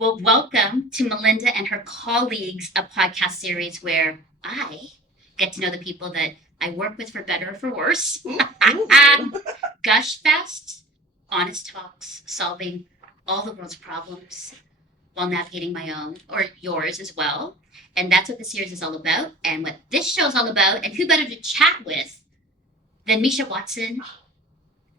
Well, welcome to Melinda and her colleagues, a podcast series where I get to know the people that I work with for better or for worse. Gush fest, honest talks, solving all the world's problems while navigating my own or yours as well. And that's what the series is all about, and what this show is all about. And who better to chat with than Meisha Watson,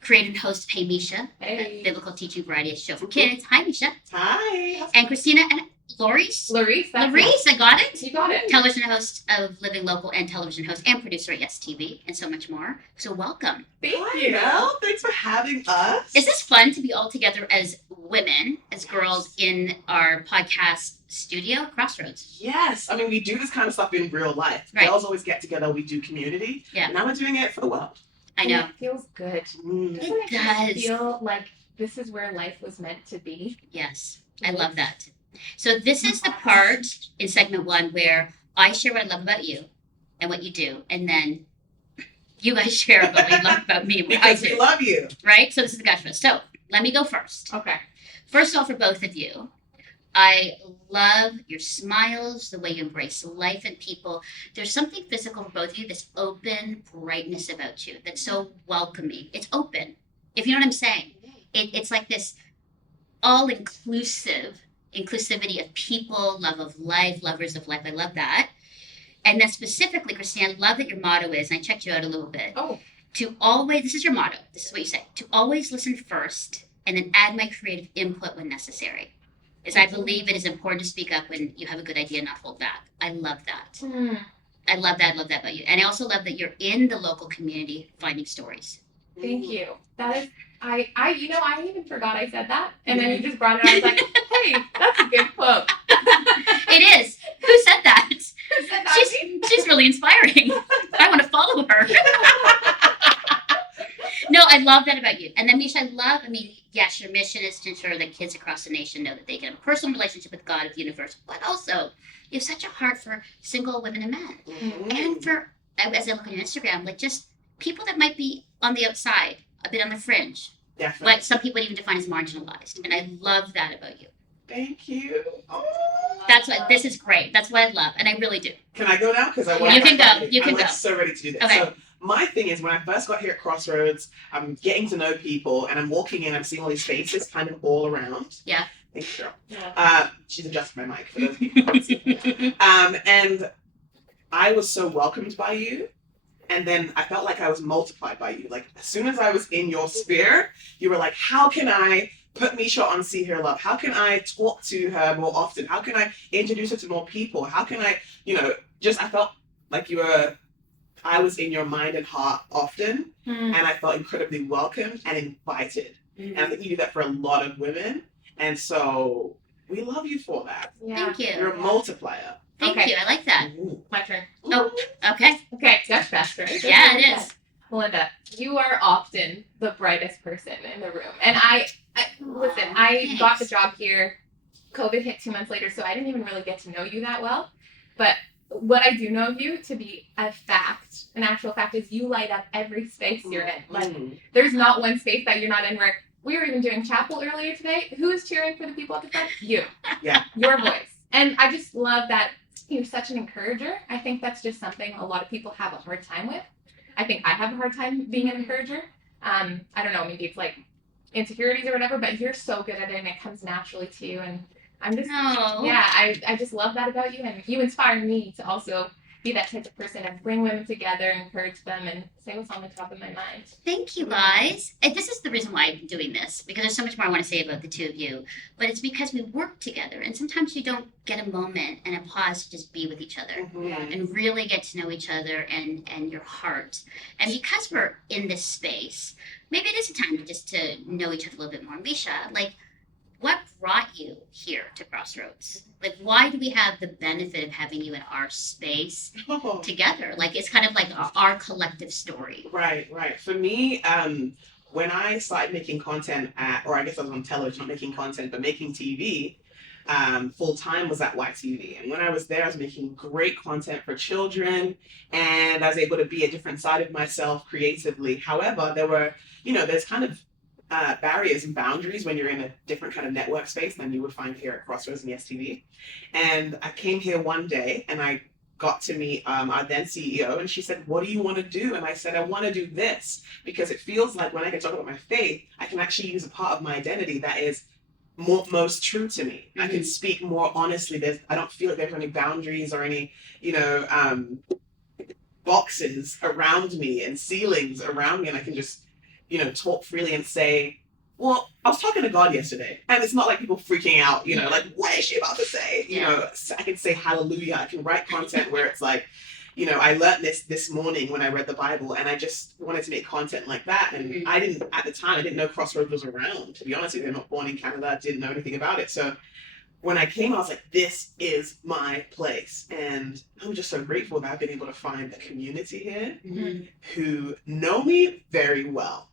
creator and host of Hey Meisha, a biblical teaching variety show for kids. Hi, Meisha. Hi. And Christina and Laurice. Laurice, I got it. You got it. Television host of Living Local and television host and producer at YesTV and so much more. So welcome. Thank you. Mel. Thanks for having us. Is this fun to be all together as women, as girls in our podcast studio, Crossroads? Yes. I mean, we do this kind of stuff in real life. Right. Girls always get together. We do community. Yeah. And now we're doing it for the world. I know. And it feels good. Mm. Doesn't it does. just feel like this is where life was meant to be? Yes, I love that. So this is the part in segment 1 where I share what I love about you and what you do, and then you guys share about what you love about me and what I Because we do. love you. Right? So this is the gush fest. So let me go first. Okay. First of all, for both of you, I love your smiles, the way you embrace life and people. There's something physical for both of you, this open brightness about you that's so welcoming. It's open, if you know what I'm saying. It's like this inclusivity of people, love of life, lovers of life. I love that. And then specifically, Christina, I love that your motto is, and I checked you out a little bit, Oh, to always, this is your motto, this is what you say, to always listen first and then add my creative input when necessary. Is I believe it is important to speak up when you have a good idea and not hold back. I love that. I love that about you. And I also love that you're in the local community finding stories. thank you. That is, I even forgot I said that. And then you just brought it up. I was like, hey, that's a good quote. It is. Who said that? Who said that? She's really inspiring. I want to follow her. No, I love that about you. And then, Meisha, yes, your mission is to ensure that kids across the nation know that they can have a personal relationship with God of the universe, but also you have such a heart for single women and men. Mm. And for, as I look on your Instagram, like just people that might be on the outside, a bit on the fringe, Definitely. what some people even define as marginalized. And I love that about you. Thank you. Oh. This is great. That's what I love. And I really do. Can I go now? Because I You want can go. You can I'm go. so ready to do this. Okay. So my thing is, when I first got here at Crossroads, I'm getting to know people, and I'm walking in, I'm seeing all these faces kind of all around. Yeah. Thank you, girl. Yeah. She's adjusting my mic for those people who can't see. And I was so welcomed by you. And then I felt like I was multiplied by you. Like, as soon as I was in your sphere, you were like, how can I put Meisha on See Her Love? How can I talk to her more often? How can I introduce her to more people? How can I, I felt like I was in your mind and heart often. And I felt incredibly welcomed and invited. And I think you do that for a lot of women. And so we love you for that. Yeah. Thank you. You're a multiplier. Thank Okay. you. I like that. Ooh. My turn. Oh, okay. Okay, that's fast, right? Yeah, it is. Melinda, you are often the brightest person in the room. And I listen, I got the job here. COVID hit 2 months later, so I didn't even really get to know you that well. But what I do know of you to be an actual fact, is you light up every space you're in. Like, there's not one space that you're not in where we were even doing chapel earlier today. Who is cheering for the people at the front? You. Yeah. Your voice. And I just love that you're such an encourager. I think that's just something a lot of people have a hard time with. I think I have a hard time being an encourager. I don't know, maybe it's like insecurities or whatever, but you're so good at it and it comes naturally to you. And I'm just, No. yeah, I just love that about you. And you inspire me to also be that type of person and bring women together, encourage them, and say what's on the top of my mind. Thank you, guys. And this is the reason why I'm doing this, because there's so much more I want to say about the two of you. But it's because we work together, and sometimes you don't get a moment and a pause to just be with each other and really get to know each other and your heart. And because we're in this space, maybe it is a time just to know each other a little bit more. Meisha, like, what brought you here to Crossroads? Like, why do we have the benefit of having you in our space Oh. together? Like, it's kind of like our collective story. Right. For me, when I started making content or I guess I was on television, not making content, but making TV, full time was at YTV. And when I was there, I was making great content for children, and I was able to be a different side of myself creatively. However, there's kind of barriers and boundaries when you're in a different kind of network space than you would find here at Crossroads and YesTV. And I came here one day and I got to meet our then CEO, and she said, "What do you want to do?" And I said, "I want to do this because it feels like when I can talk about my faith, I can actually use a part of my identity that is most true to me. Mm-hmm. I can speak more honestly. I don't feel like there's any boundaries or any, boxes around me and ceilings around me, and I can just, talk freely and say, well, I was talking to God yesterday, and it's not like people freaking out, like, what is she about to say? I can say hallelujah. I can write content where it's like, I learned this morning when I read the Bible, and I just wanted to make content like that. And I didn't know Crossroads was around. To be honest with you, I'm not born in Canada, didn't know anything about it. So when I came, I was like, this is my place. And I'm just so grateful that I've been able to find a community here who know me very well.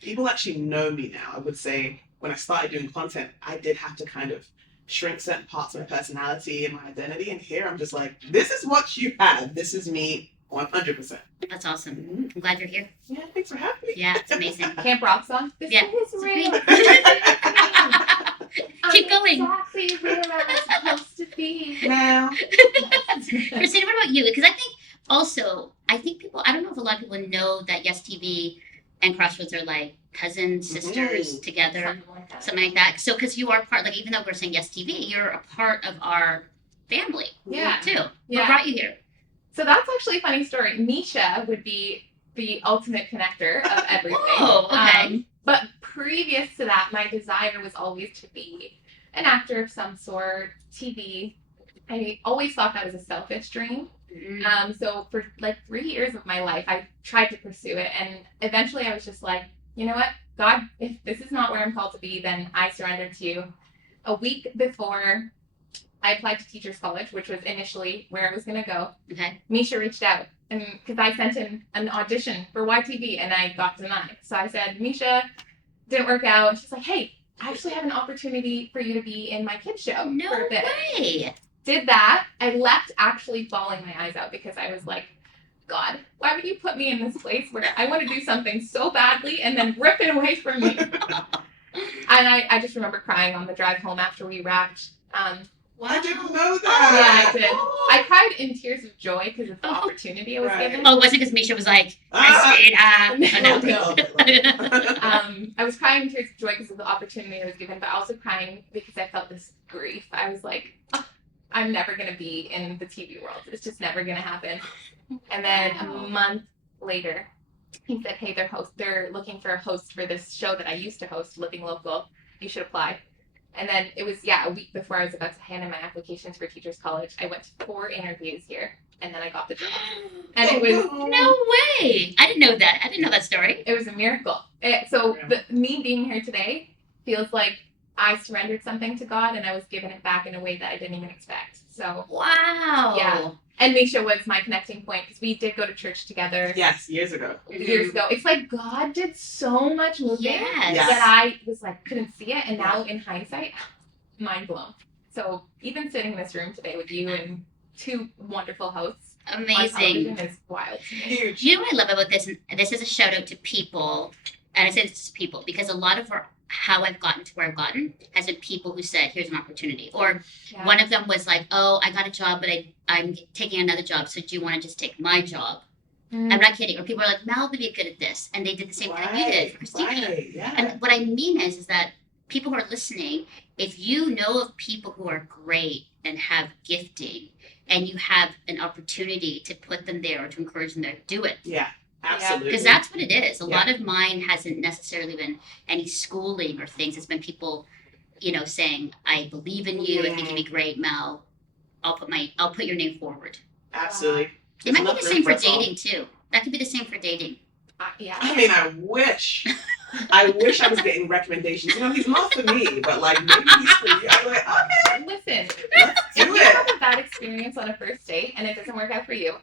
People actually know me now. I would say when I started doing content, I did have to kind of shrink certain parts of my personality and my identity. And here I'm just like, this is what you have. This is me 100%. That's awesome. I'm glad you're here. Yeah, thanks for having me. Yeah, it's amazing. Camp Rock song. This is real. Keep going. Exactly where I was supposed to be. Now. Christina, what about you? Because I think people, I don't know if a lot of people know that YesTV and Crossroads are like cousins, sisters together, something like that. So, because you are part, like, even though we're saying YesTV, you're a part of our family, too. What brought you here? So that's actually a funny story. Meisha would be the ultimate connector of everything. Oh, okay. But previous to that, my desire was always to be an actor of some sort, TV. I always thought that was a selfish dream. So for like 3 years of my life, I tried to pursue it. And eventually I was just like, you know what, God, if this is not where I'm called to be, then I surrender to you. A week before I applied to Teachers College, which was initially where I was going to go, Meisha reached out. And because I sent in an audition for YTV and I got denied. So I said, Meisha, didn't work out. And she's like, hey, I actually have an opportunity for you to be in my kids show for a bit. Way. Did that. I left actually bawling my eyes out because I was like, God, why would you put me in this place where I want to do something so badly and then rip it away from me? And I just remember crying on the drive home after we wrapped. I didn't know that. Yeah, I did. I cried in tears of joy because of the opportunity I was given. Oh, was it because Meisha was like, I was crying in tears of joy because of the opportunity I was given, but also crying because I felt this grief. I was like, oh, I'm never going to be in the TV world. It's just never going to happen. And then a month later, he said, hey, they're looking for a host for this show that I used to host, Living Local. You should apply. And then it was, a week before I was about to hand in my applications for Teachers College. I went to 4 interviews here, and then I got the job. And it was... No way! I didn't know that. I didn't know that story. It was a miracle. Me being here today feels like I surrendered something to God, and I was given it back in a way that I didn't even expect. So... Wow! Yeah. And Meisha was my connecting point, because we did go to church together. Yes, years ago. It's like God did so much moving that I was like, couldn't see it. And now in hindsight, mind blown. So even sitting in this room today with you and 2 wonderful hosts. Amazing. Is wild to me. Huge. You know what I love about this? And this is a shout out to people. And I say this to people because a lot of how I've gotten to where I've gotten has been people who said, here's an opportunity. Or one of them was like, oh, I got a job, but I'm taking another job. So do you want to just take my job? I'm not kidding. Or people are like, Mel would be good at this. And they did the same thing you did for Christina. And what I mean is that people who are listening, if you know of people who are great and have gifting and you have an opportunity to put them there or to encourage them to do it. Yeah. Absolutely. Because that's what it is. A lot of mine hasn't necessarily been any schooling or things. It's been people, saying, I believe in you. I think you'd be great, Mel. I'll put your name forward. Absolutely. It might be the same for dating too. That could be the same for dating. I mean, I wish I was getting recommendations. He's not for me, but like maybe he's for you. I'm like, okay. Listen, let's do if you have a bad experience on a first date and it doesn't work out for you,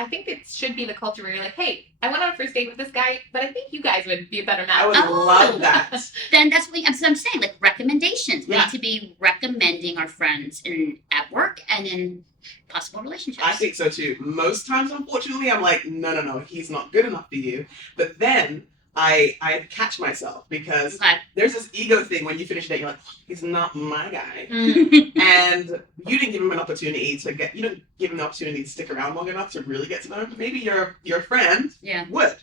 I think it should be the culture where you're like, hey, I went on a first date with this guy, but I think you guys would be a better match. I would love that. Then that's what I'm saying, like recommendations. We need to be recommending our friends at work and in possible relationships. I think so too. Most times, unfortunately, I'm like, no, he's not good enough for you. But then I catch myself because Okay. there's this ego thing when you finish a date, you're like, he's not my guy. Mm. And you didn't give him an opportunity to you don't give him the opportunity to stick around long enough to really get to know him. Maybe your friend Yeah. would.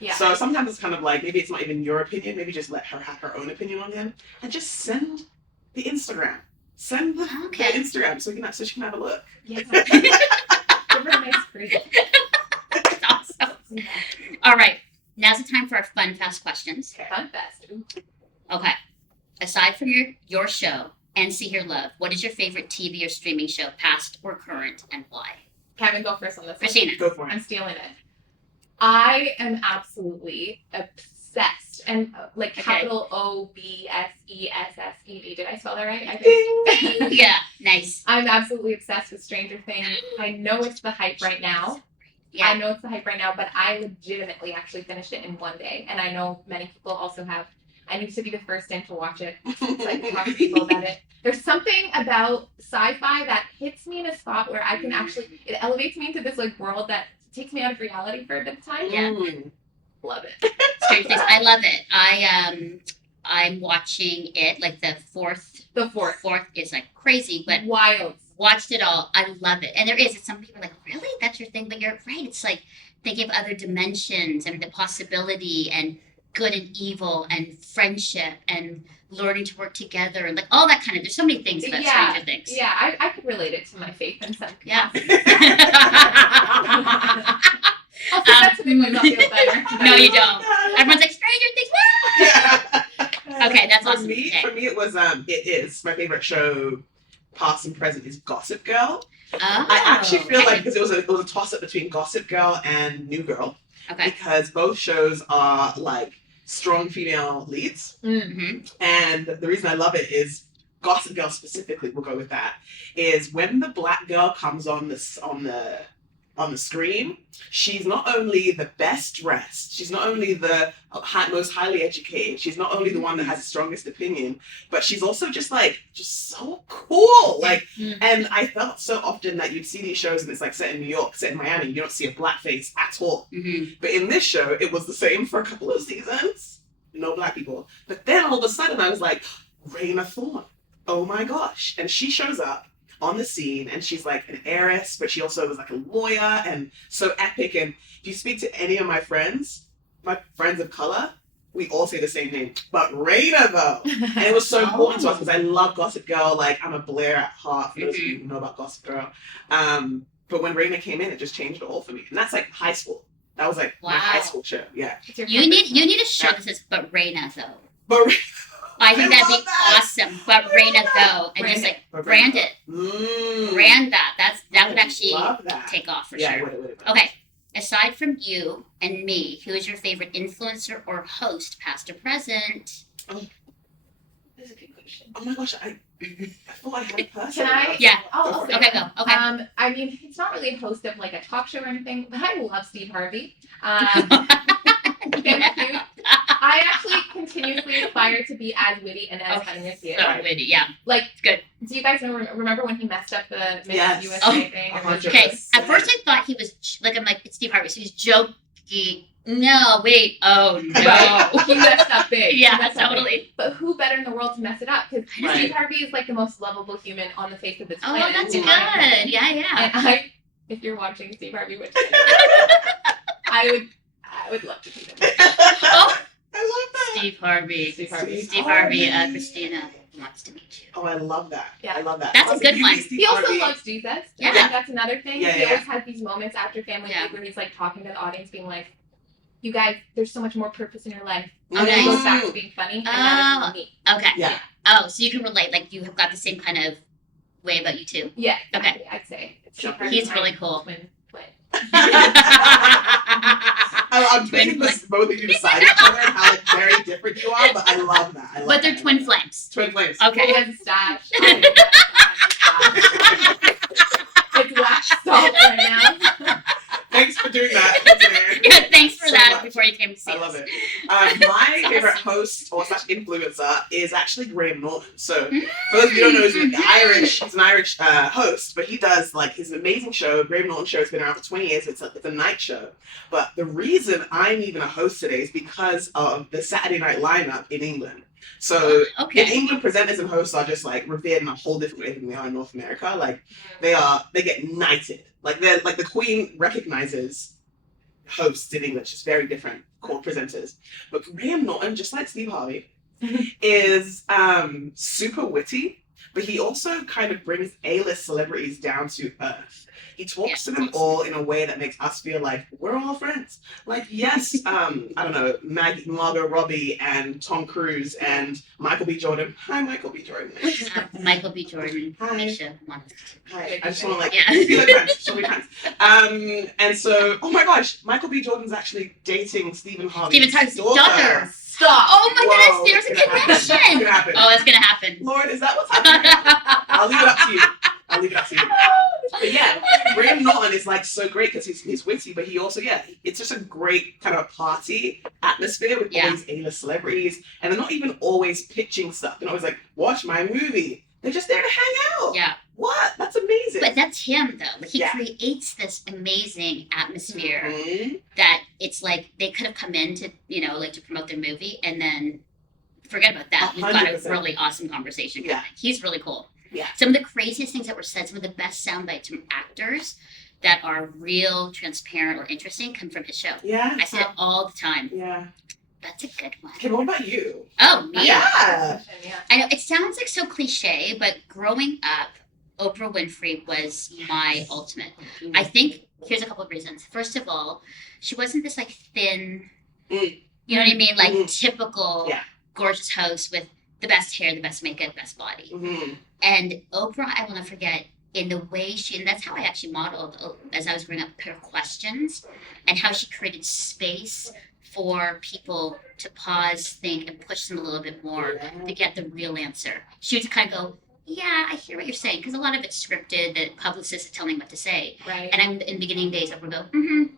Yeah. So sometimes it's kind of like, maybe it's not even your opinion, maybe just let her have her own opinion on him and just send the Instagram. Send the Instagram so she can have a look. Yeah. Give her a nice free. That's awesome. All right. Now's the time for our fun, fast questions. Fun fest. Ooh. Okay. Aside from your show and See Hear Love, what is your favorite TV or streaming show, past or current, and why? Kevin, go first on this one. Christina. Go for I'm it. stealing it. I am absolutely obsessed, and like capital OBSESSED. Did I spell that right? I think. Yeah. Nice. I'm absolutely obsessed with Stranger Things. I know it's the hype right now. Yeah. I know it's the hype right now, but I legitimately actually finished it in one day, and I know many people also have. I need to be the first in to watch it, so I can talk to people about it. There's something about sci-fi that hits me in a spot where I can actually, it elevates me into this like world that takes me out of reality for a bit of time. Yeah. Love it. Stranger Things. I love it. I'm watching it like the fourth. The fourth. Is like crazy, but Wild. watched it all. I love it. And it's some people are like, really? That's your thing? But you're right. It's like they give other dimensions and the possibility and good and evil and friendship and learning to work together and like all that kind of, there's so many things about Stranger Things. Yeah, I could relate it to my faith in some Yeah. I'll say that to make myself feel better. No, you don't. Everyone's like, Stranger Things. Yeah. Okay, that's awesome. For me, it was it is my favorite show, past and present, is Gossip Girl. Oh, I actually feel like because it was a toss up between Gossip Girl and New Girl, okay. because both shows are like strong female leads, Mm-hmm. and the reason I love it is Gossip Girl specifically. We'll go with that. Is when the black girl comes on the screen, she's not only the best dressed, she's not only the most highly educated, she's not only the one that has the strongest opinion, but she's also just so cool. Like, and I felt so often that you'd see these shows and it's like set in New York, set in Miami, you don't see a black face at all. Mm-hmm. But in this show, it was the same for a couple of seasons. No black people. But then all of a sudden I was like, Raina Thorne. Oh my gosh. And she shows up on the scene and she's like an heiress, but she also was like a lawyer and so epic. And if you speak to any of my friends of color, we all say the same name. But Raina though. And it was so important to us because I love Gossip Girl. Like, I'm a Blair at heart, for those of you who know about Gossip Girl. But when Raina came in, it just changed it all for me. And that's like high school. That was like my high school show. Yeah. You need a show that says "But Raina though." But I think that'd be love that. awesome. But Raina though, and just like brand it, brand that. That would actually take off for sure. Would. Okay. Aside from you and me, who is your favorite influencer or host, past or present? This is a good question. Oh my gosh, I thought I had a person. Can I? Yeah. I'll say Okay, it. go. Okay. I mean, it's not really a host of like a talk show or anything, but I love Steve Harvey. Very cute. I actually continuously aspire to be as witty and as funny as he is. So witty, yeah. Like, It's good. Do you guys remember when he messed up the Miss Yes. USA thing? 100%. Okay. At first, I thought he was I'm like, it's Steve Harvey, so he's joking. No, wait. Oh no. Right. He messed up big. Yeah, He messed up big. totally. But who better in the world to mess it up? Because Right. Steve Harvey is like the most lovable human on the face of this Oh, planet. that's in good. my opinion. Yeah. And if you're watching Steve Harvey, which I would love to see them. Oh, I love that. Steve Harvey. Steve Harvey. Steve Harvey. Christina wants to meet you. Oh, I love that. Yeah. I love that. That's a Also, good you one. meet Steve He also Harvey. loves Jesus. Yeah. I think that's another thing. Yeah, He yeah. always has these moments after Family Yeah. Feud where he's like talking to the audience, being like, "You guys, there's so much more purpose in your life." Oh, And then he goes nice. back to being funny, and that is me. Okay. Yeah. Oh, so you can relate. Like you have got the same kind of way about you too. Yeah. Okay. Exactly, I'd say Steve He's Harvey's really my cool. twin. I'm thinking both of you beside each other and how like very different you are, but I love that. I love But they're that. twin flames. Twin flames. He Okay. has a stash. It's wax stop right now. Thanks for doing that. Yeah, thanks for So that. much. before you came to see I us. love it. My That's favorite awesome. host or slash influencer is actually Graham Norton. So for those of you who don't know, he's an Irish host, but he does like his amazing show. Graham Norton show has been around for 20 years. It's a night show. But the reason I'm even a host today is because of the Saturday night lineup in England. So Okay. in England, presenters and hosts are just like revered in a whole different way than they are in North America. Like they get knighted. Like they're like the Queen recognizes hosts in English, just very different core presenters. But Graham Norton, just like Steve Harvey, is super witty, but he also kind of brings A-list celebrities down to earth. He talks to them all in a way that makes us feel like we're all friends. Like, yes, I don't know, Margot Robbie and Tom Cruise and Michael B. Jordan. Hi, Michael B. Jordan. Michael B. Jordan. Hi. Meisha Watson. Hi. I just want to like Yeah. be like friends. Shall we be friends? And so, oh my gosh, Michael B. Jordan's actually dating Stephen Harvey's daughter. Stop. Oh my Whoa, goodness, there's a it's gonna happen. It's connection. gonna happen. Oh, it's gonna happen. Lord, is that what's happening? I'll leave it up to you. I'll leave it up to you. But yeah, Graham Norton is like so great because he's witty, but he also, it's just a great kind of party atmosphere with all these A-list celebrities. And they're not even always pitching stuff. They're always like, watch my movie. They're just there to hang out. Yeah. What? That's amazing. But that's him, though. Like, he Yeah. creates this amazing atmosphere Mhm. that it's like they could have come in to, like to promote their movie and then forget about that. We've got a 100%. really awesome conversation. Yeah. He's really cool. Yeah. Some of the craziest things that were said, some of the best sound bites from actors that are real, transparent, or interesting come from his show. Yeah. I say it all the time. Yeah. That's a good one. Okay, what about you? Oh, me. Yeah. I know it sounds like so cliche, but growing up, Oprah Winfrey was my ultimate. I think here's a couple of reasons. First of all, she wasn't this like thin, you know what I mean? Like typical gorgeous host with the best hair, the best makeup, best body. Mm-hmm. And Oprah, I will not forget, in the way and that's how I actually modeled as I was growing up, her questions and how she created space for people to pause, think, and push them a little bit more to get the real answer. She would kind of go, yeah, I hear what you're saying, because a lot of it's scripted, the publicist is telling what to say. Right. And I'm in the beginning days, I would go,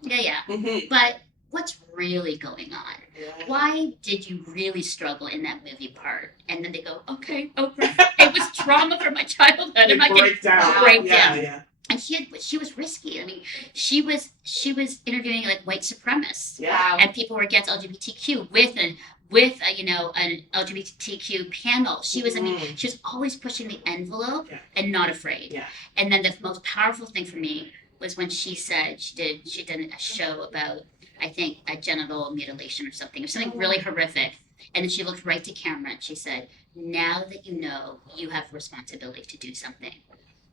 yeah. Mm-hmm. But what's really going on? Yeah. Why did you really struggle in that movie part? And then they go, okay, Oprah, it was trauma from my childhood. I'm not getting Break down. break Yeah, down. yeah. And she was risky. I mean, she was interviewing like white supremacists, Yeah. and people were against LGBTQ with an LGBTQ panel. She was, she was always pushing the envelope and not afraid. Yeah. And then the most powerful thing for me was when she said she did a show about, I think, a genital mutilation or something really horrific. And then she looked right to camera and she said, now that you know, you have responsibility to do something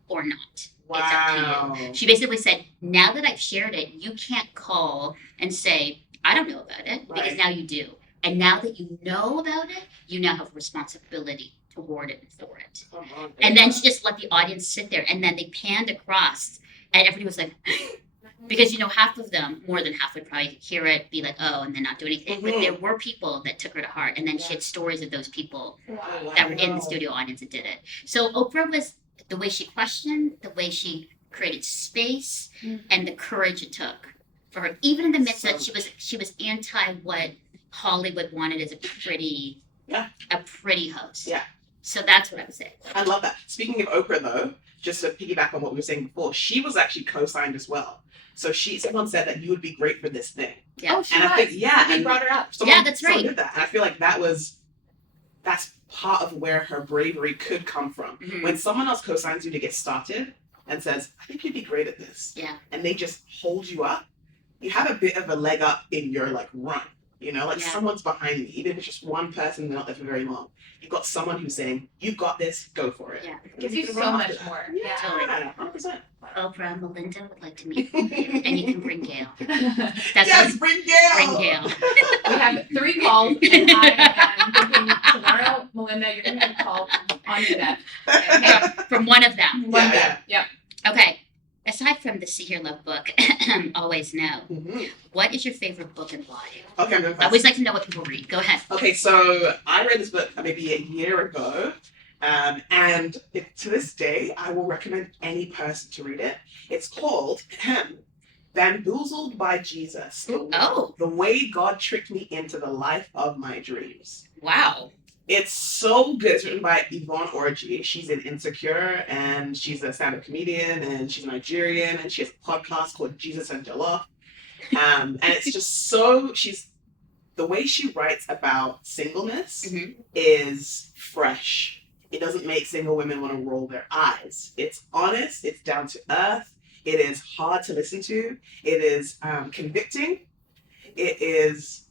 or not. Wow. It's up to you. She basically said, now that I've shared it, you can't call and say, I don't know about it, because now you do. And now that you know about it, you now have responsibility toward it and for it. And then she just let the audience sit there, and then they panned across, and everybody was like, because half of them, more than half, would probably hear it, be like, oh, and then not do anything. But there were people that took her to heart, and then she had stories of those people that were in the studio audience that did it. So Oprah was the way she questioned, the way she created space, and the courage it took for her, even in the midst that she was anti what Hollywood wanted as a pretty host. Yeah. So that's what I would say. I love that. Speaking of Oprah, though, just to piggyback on what we were saying before, she was actually co-signed as well. So someone said that you would be great for this thing. Yeah. Oh, she And was. I think, We brought her up. That's right. Someone did that. And I feel like that's part of where her bravery could come from. Mhm. When someone else co-signs you to get started and says, I think you'd be great at this. Yeah. And they just hold you up, you have a bit of a leg up in your run. Someone's behind me, even if it's just one person, they're not there for very long. You've got someone who's saying, you've got this, go for it. Yeah. Gives you can so run much after that. more. Yeah, Totally. 100%. Oprah, Melinda would like to meet you, and you can bring Gail. That's Yes, what- bring Gail! bring Gail. We have 3 calls, and I am thinking tomorrow, Melinda, you're going to get a call on your death. Okay. From one of them. One Yeah, death. Yep. Okay. Aside from the See Hear Love book, Always Know, Mhm. what is your favorite book and why? Okay, I'm going I always like to know what people read. Go ahead. Okay, so I read this book maybe a year ago, and to this day, I will recommend any person to read it. It's called Bamboozled by Jesus. Oh. The way God tricked me into the life of my dreams. Wow. It's so good. It's written by Yvonne Orji. She's an Insecure, and she's a stand-up comedian, and she's Nigerian, and she has a podcast called Jesus and Jollof. And it's just so, the way she writes about singleness is fresh. It doesn't make single women want to roll their eyes. It's honest, it's down to earth, it is hard to listen to, it is convicting, it is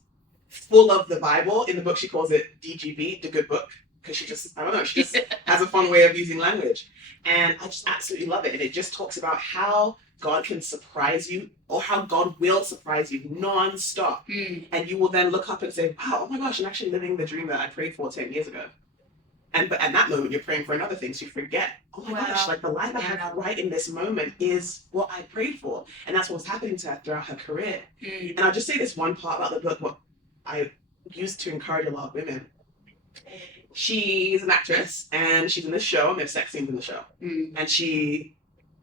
full of the Bible. In the book, she calls it DGB, the good book, because she just has a fun way of using language. And I just absolutely love it. And it just talks about how God can surprise you, or how God will surprise you non-stop. And you will then look up and say, wow, oh my gosh, I'm actually living the dream that I prayed for 10 years ago. But at that moment, you're praying for another thing, so you forget, oh my gosh, like the life I have right in this moment is what I prayed for. And that's what was happening to her throughout her career. And I'll just say this one part about the book, what I used to encourage a lot of women. She's an actress, and she's in this show, and there's sex scenes in the show. And she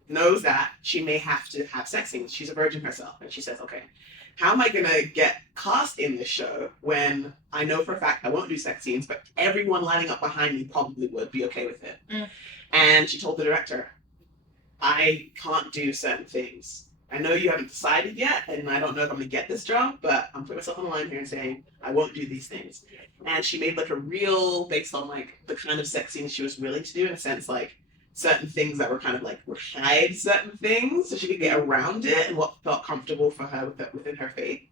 knows that she may have to have sex scenes. She's a virgin herself. And she says, okay, how am I going to get cast in this show when I know for a fact I won't do sex scenes, but everyone lining up behind me probably would be okay with it. And she told the director, I can't do certain things. I know you haven't decided yet, and I don't know if I'm going to get this job, but I'm putting myself on the line here and saying, I won't do these things. And she made like a reel based on like the kind of sex scenes she was willing to do, in a sense, like certain things that were kind of like would hide certain things so she could get around it and what felt comfortable for her within her faith.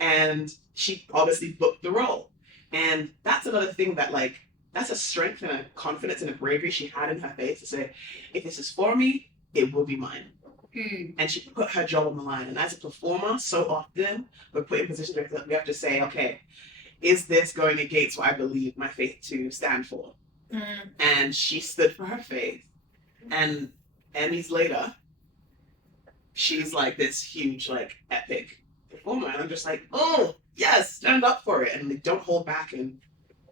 And she obviously booked the role. And that's another thing that like, that's a strength and a confidence and a bravery she had in her faith to say, if this is for me, it will be mine. And she put her job on the line. And as a performer, so often we're put in positions where we have to say, okay, is this going against what I believe my faith to stand for? And she stood for her faith. And Emmys later, she's like this huge, like epic performer. And I'm just like, oh, yes, stand up for it. And like, don't hold back. And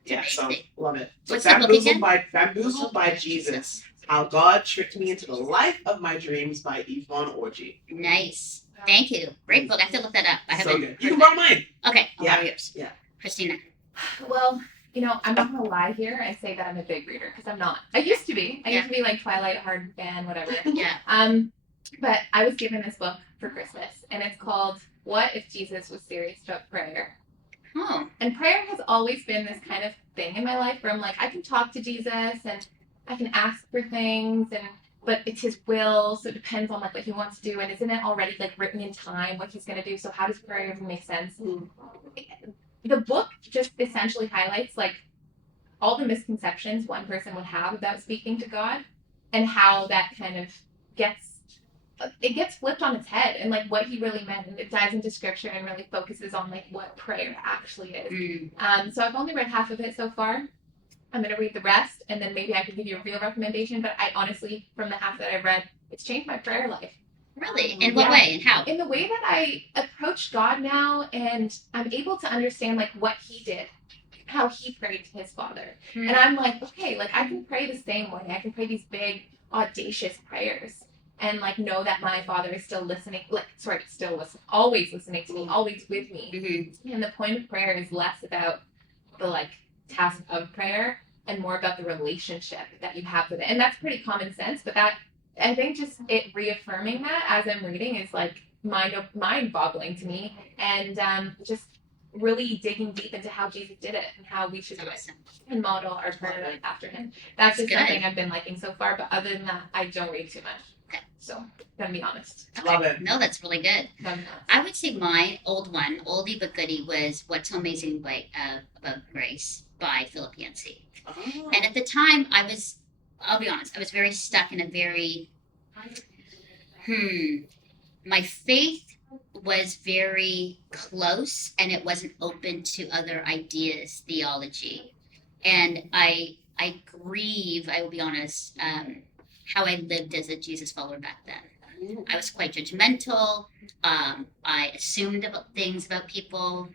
yeah, so love it. So Bamboozled by Jesus. How God Tricked Me into the Life of My Dreams by Yvonne Orji. Nice. Thank you. Great book. I have to look that up. I haven't. Good. You can borrow mine. Okay. I'll borrow yours. Yeah. Christina. Well, you know, I'm not gonna lie here and say that I'm a big reader, because I'm not. I used to be. I used to be like Twilight hard fan, whatever. But I was given this book for Christmas, and it's called What If Jesus Was Serious About Prayer? Oh. And prayer has always been this kind of thing in my life where I'm like, I can talk to Jesus and I can ask for things, but it's his will, so it depends on like what he wants to do, and isn't it already like written in time what he's gonna do? So how does prayer even make sense? The book just essentially highlights like all the misconceptions one person would have about speaking to God, and how that kind of gets flipped on its head, and like what he really meant, and it dives into scripture and really focuses on like what prayer actually is. So I've only read half of it so far. I'm going to read the rest, and then maybe I can give you a real recommendation. But I honestly, from the half that I've read, it's changed my prayer life. Really? In what way and how? In the way that I approach God now, and I'm able to understand like what he did, how he prayed to his Father. And I'm like, okay, like I can pray the same way. I can pray these big, audacious prayers, and like know that my Father is still listening, always listening to me, always with me. And the point of prayer is less about the like task of prayer and more about the relationship that you have with it. And that's pretty common sense, but that, I think just it reaffirming that as I'm reading is like mind-boggling to me, and just really digging deep into how Jesus did it and how we should do it and model our prayer life after him. That's just something I've been liking so far, but other than that, I don't read too much. So, gonna be honest. Love it. No, that's really good. I would say my old one, oldie but goodie, was What's So Amazing About Grace by Philip Yancey. And at the time, I'll be honest, I was very stuck in a very, my faith was very close, and it wasn't open to other ideas, theology. And I grieve, I will be honest, how I lived as a Jesus follower back then. I was quite judgmental. I assumed things about people,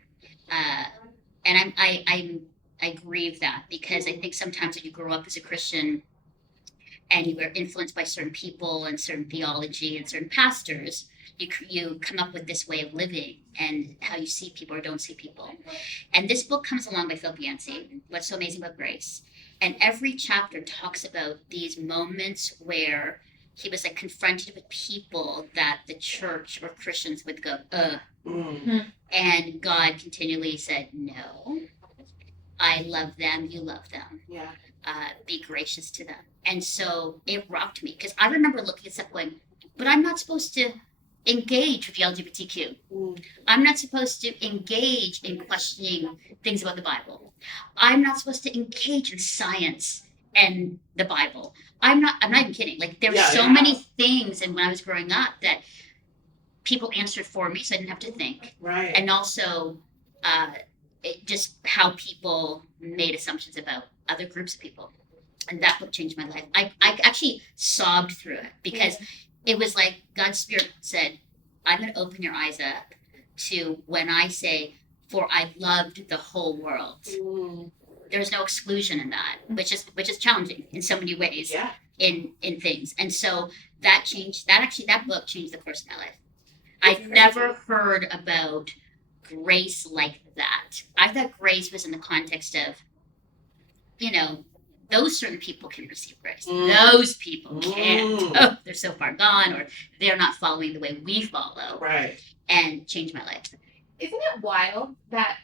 and I grieve that, because I think sometimes when you grow up as a Christian, and you were influenced by certain people and certain theology and certain pastors, you come up with this way of living and how you see people or don't see people. And this book comes along by Philip Yancey, What's So Amazing About Grace. And every chapter talks about these moments where he was like confronted with people that the church or Christians would go, and God continually said, no, I love them, you love them. Yeah. Be gracious to them. And so it rocked me because I remember looking at stuff going, but I'm not supposed to engage with the LGBTQ. I'm not supposed to engage in questioning things about the Bible. I'm not supposed to engage in science and the Bible. I'm not even kidding. Like there were so many things, and when I was growing up, that people answered for me, so I didn't have to think. Right. And also, just how people made assumptions about other groups of people, and that book changed my life. I actually sobbed through it because it was like God's Spirit said, "I'm going to open your eyes up to when I say, for I loved the whole world." There's no exclusion in that, which is challenging in so many ways. Yeah. In things, and so that book changed the course of my life. I've never heard about grace like that. I thought grace was in the context of, those certain people can receive grace. Those people can't. Oh, they're so far gone, or they're not following the way we follow. Right. And changed my life. Isn't it wild that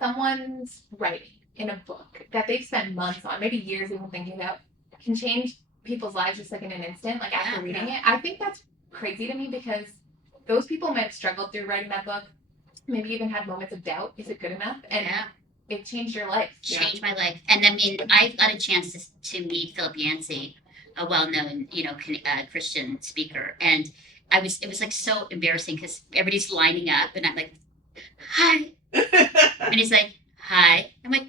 someone's writing in a book that they've spent months on, maybe years even thinking about, can change people's lives just like in an instant, like after reading it? I think that's crazy to me because those people might have struggled through writing that book, maybe even had moments of doubt. Is it good enough? And it changed your life. Changed my life. And I mean, I got a chance to meet Philip Yancey, a well-known, Christian speaker. And it was like so embarrassing because everybody's lining up and I'm like, hi. And he's like, hi. I'm like,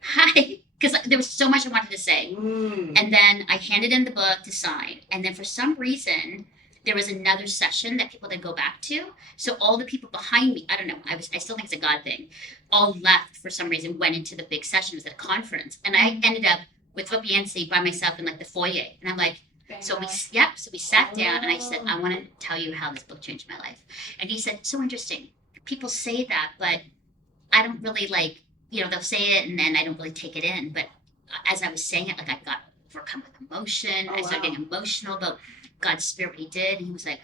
hi. Because there was so much I wanted to say. And then I handed in the book to sign. And then for some reason, there was another session that people then go back to. So all the people behind me, I don't know, I still think it's a God thing, all left for some reason, went into the big session. It was at a conference. And I ended up with Philip Yancey by myself in like the foyer. And I'm like, so we sat down and I said, I want to tell you how this book changed my life. And he said, so interesting. People say that, but I don't really they'll say it and then I don't really take it in. But as I was saying it, like I got overcome with emotion. I started getting emotional about God's Spirit, what he did. And he was like,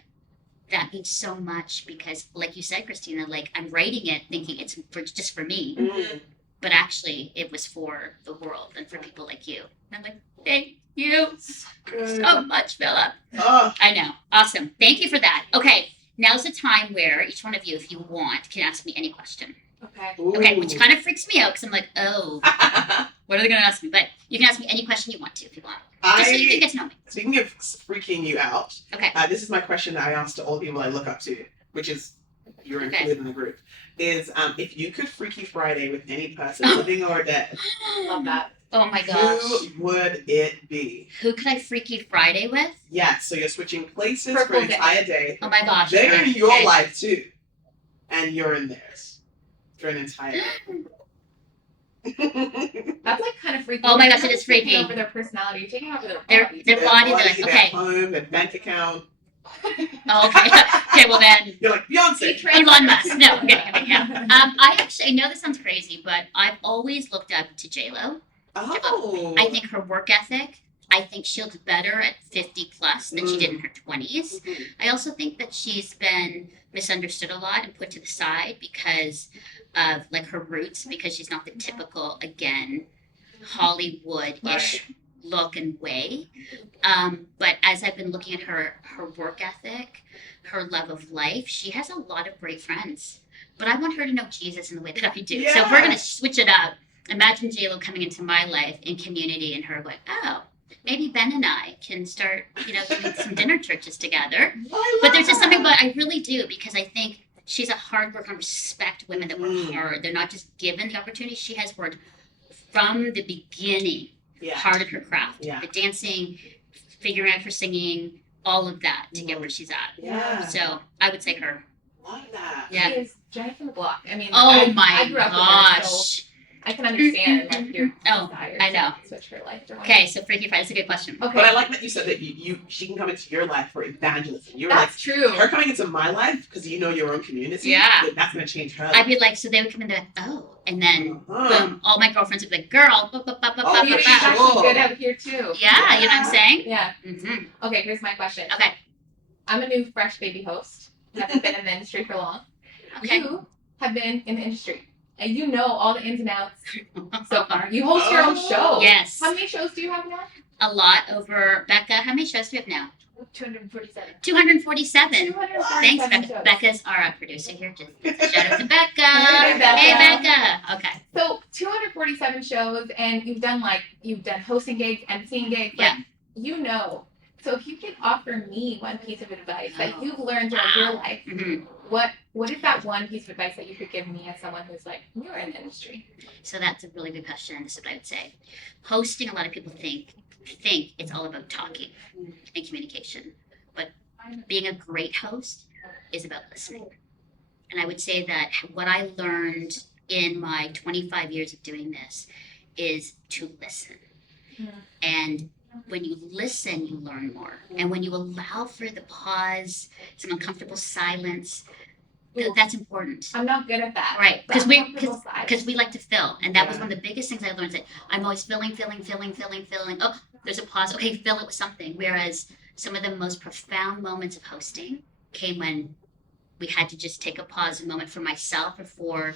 that means so much because like you said, Christina, like I'm writing it thinking it's just for me, but actually it was for the world and for people like you. And I'm like, thank you so much, Philip. I know. Awesome. Thank you for that. Okay. Now's the time where each one of you, if you want, can ask me any question. Okay, which kind of freaks me out because I'm like, oh, what are they going to ask me? But you can ask me any question you want to if you want. Just so you can get to know me. Speaking of freaking you out, okay. This is my question that I ask to all the people I look up to, which is you're included in the group, is if you could Freaky Friday with any person, living or dead. Love that. Oh my gosh. Who would it be? Who could I Freaky Friday with? Yeah, so you're switching places for an entire day. Oh my gosh. They're in your life too. And you're in theirs. For an entire day. That's like kind of freaky. Oh my gosh, it is freaky. Taking over their personality. You're taking over their body. Their body, their okay. home, their bank account. Oh, okay. Okay, well then. You're like Beyonce. Elon Musk. No, I'm kidding. Yeah. I know this sounds crazy, but I've always looked up to J-Lo. Oh. I think her work ethic, I think she'll do better at 50 plus than she did in her 20s. I also think that she's been misunderstood a lot and put to the side because of like her roots, because she's not the typical, again, Hollywood-ish look and way. But as I've been looking at her work ethic, her love of life, she has a lot of great friends. But I want her to know Jesus in the way that I do. Yeah. So if we're going to switch it up, imagine J-Lo coming into my life in community and her going, oh, maybe Ben and I can start, doing some dinner churches together. But there's just something about I really do, because I think she's a hard worker. I respect women that work hard. They're not just given the opportunity. She has worked from the beginning hard at her craft. The dancing, figuring out her singing, all of that to get where she's at. Yeah. So I would say her. Love that. Yeah. She is Jenny from the block. I mean, Oh I my grew up with her, gosh. so I can understand like your desire I know. to switch her life around. Okay, so Freaky Friday, that's a good question. Okay. But I like that you said that she can come into your life for evangelism. You were That's true. her coming into my life because you know your own community. Yeah. That's going to change her life. I'd be like, so they would come in and be like, oh, and then boom, all my girlfriends would be like, girl, Beauty's actually good out here too. Yeah, you know what I'm saying? Yeah. Mm-hmm. Okay, here's my question. Okay. I'm a new fresh baby host. Haven't been in the industry for long. Okay. You have been in the industry. And you know all the ins and outs so far. You host your own show. Yes. How many shows do you have now? A lot over Becca. How many shows do we have now? 247. 247. 247 Thanks, Becca. shows. Becca's our producer here. Just shout out to Becca. Hey, Becca. Hey, Becca. Okay. So 247 shows, and you've done hosting gigs, emceeing gigs. Like, you know. So if you could offer me one piece of advice that you've learned throughout your life, what is that one piece of advice that you could give me as someone who's like newer in the industry? So that's a really good question. This is what I would say. Hosting, a lot of people think it's all about talking and communication, but being a great host is about listening. And I would say that what I learned in my 25 years of doing this is to listen. And when you listen, you learn more. And when you allow for the pause, some uncomfortable silence, that's important. I'm not good at that. Right. Because we like to fill. And that was one of the biggest things I learned, that I'm always filling. Oh, there's a pause. Okay, fill it with something. Whereas some of the most profound moments of hosting came when we had to just take a pause, a moment for myself or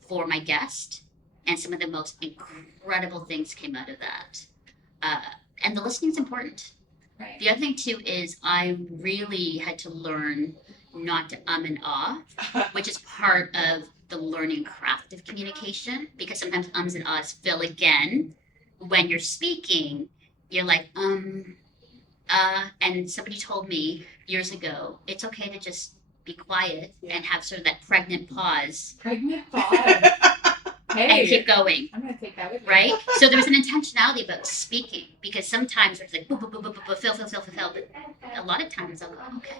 for my guest. And some of the most incredible things came out of that. And the listening is important. Right. The other thing too is I really had to learn not to and ah, which is part of the learning craft of communication, because sometimes ums and ahs fill again when you're speaking. You're like and somebody told me years ago, it's okay to just be quiet and have sort of that pregnant pause. Pregnant pause. Hey, and keep going. I'm gonna take that with me. Right? So there was an intentionality about speaking, because sometimes it's like fill, but a lot of times I'll go, okay.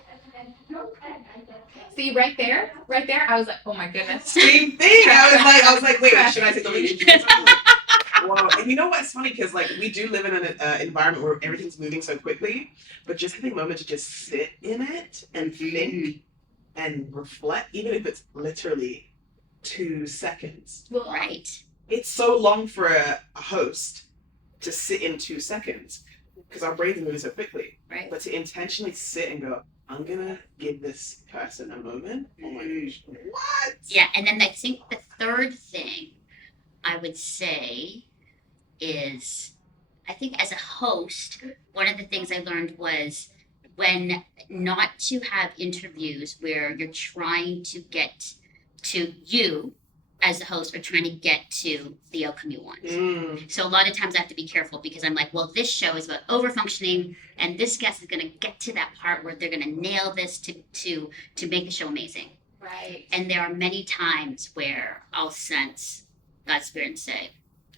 See, right there, I was like, oh my goodness. Same thing. I was like, wait, should I take the lead? Wow. And you know what's funny? Because like we do live in an environment where everything's moving so quickly, but just having a moment to just sit in it and think and reflect, even if it's literally 2 seconds. Right. It's so long for a host to sit in 2 seconds because our brains move so quickly. Right. But to intentionally sit and go, I'm gonna give this person a moment. Oh my gosh. What? Yeah, and then I think the third thing I would say is, I think as a host, one of the things I learned was when not to have interviews where you're trying to get to you as a host or trying to get to the outcome you want. So a lot of times I have to be careful, because I'm like, well, this show is about over-functioning, and this guest is going to get to that part where they're going to nail this to make the show amazing. Right. And there are many times where I'll sense God's Spirit and say,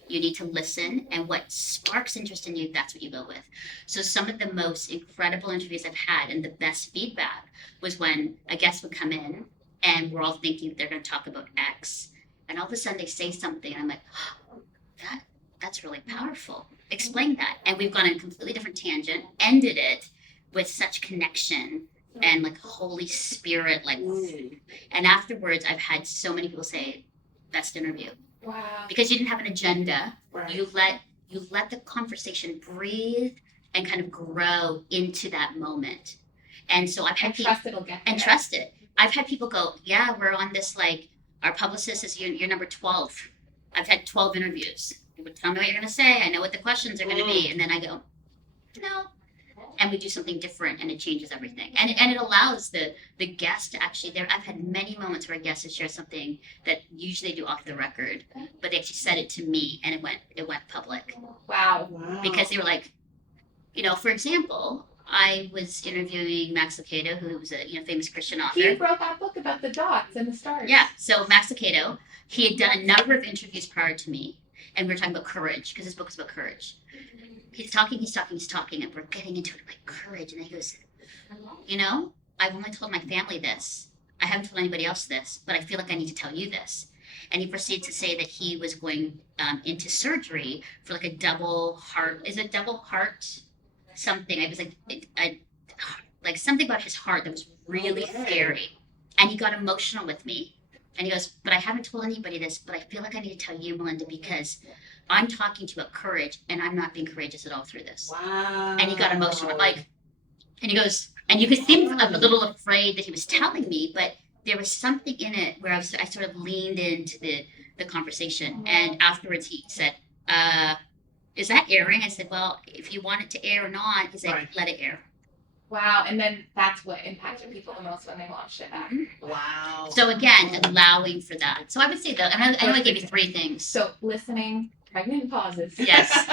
you need to listen, and what sparks interest in you, that's what you go with. So some of the most incredible interviews I've had and the best feedback was when a guest would come in and we're all thinking they're going to talk about X, and all of a sudden they say something, and I'm like, oh, that's really powerful. Explain that. And we've gone in a completely different tangent, ended it with such connection and like Holy Spirit, like, and afterwards I've had so many people say, best interview. Wow. Because you didn't have an agenda. Right. You let the conversation breathe and kind of grow into that moment. And so I've had people trust it'll get there. and trust it. I've had people go, yeah, we're on this, like, our publicist is you're number 12. I've had 12 interviews. Tell me what you're going to say. I know what the questions are going to be. And then I go, no. And we do something different, and it changes everything. And it allows the guest to actually, I've had many moments where a guest has shared something that usually they do off the record, but they actually said it to me, and it went public. Wow. Because they were like, for example, I was interviewing Max Lucado, who was a famous Christian author. He wrote that book about the dots and the stars. Yeah. So Max Lucado, he had done a number of interviews prior to me, and we were talking about courage, because his book was about courage. He's talking, and we're getting into it, like, courage. And then he goes, I've only told my family this. I haven't told anybody else this, but I feel like I need to tell you this. And he proceeded to say that he was going into surgery for like a double heart. Is it double heart something? It was like something about his heart that was really scary. And he got emotional with me. And he goes, but I haven't told anybody this, but I feel like I need to tell you, Melinda, because I'm talking to you about courage and I'm not being courageous at all through this. Wow. And he got emotional. And he goes, and you could see him a little afraid that he was telling me, but there was something in it where I sort of leaned into the conversation. And afterwards he said, is that airing? I said, well, if you want it to air or not, he said, let it air. Wow, and then that's what impacted people the most when they launched it back. Wow. So again, allowing for that. So I would say that, and I only gave you 3 things. So listening, pregnant pauses. Yes.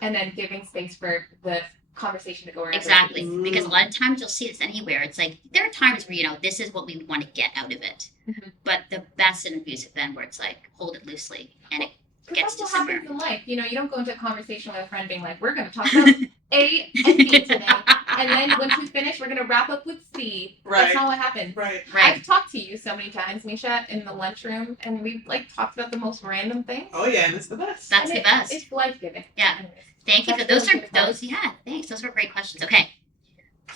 And then giving space for the conversation to go around. Exactly. Because a lot of times you'll see this anywhere. It's like, there are times where, this is what we want to get out of it. Mm-hmm. But the best interviews have been where it's like, hold it loosely and it gets to that's what somewhere. happens in life. You don't go into a conversation with a friend being like, we're going to talk about A and B today. And then once we finish, we're going to wrap up with C. Right. That's not what happens. Right. I've talked to you so many times, Meisha, in the lunchroom, and we've talked about the most random things. Oh yeah, and it's the best. That's the best. It's life-giving. Yeah. Anyways. Thank you for those. Yeah, thanks. Those were great questions. Okay.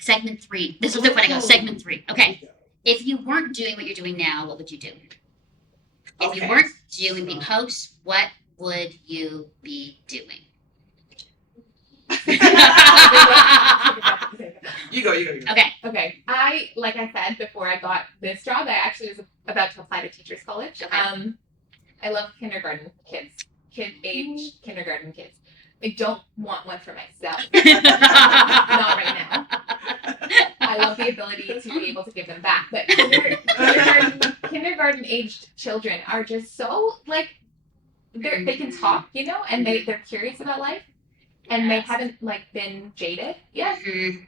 Segment 3. This was the one I go. Segment 3. Okay. If you weren't doing what you're doing now, what would you do? If you weren't doing being host, what would you be doing? You go. Okay. Like I said before I got this job, I actually was about to apply to Teachers College. Okay. I love kindergarten kids, kindergarten kids. I don't want one for myself. Not right now. I love the ability to be able to give them back, but kindergarten-aged children are just so they can talk, and they're curious about life, and they haven't been jaded yet. Mhm.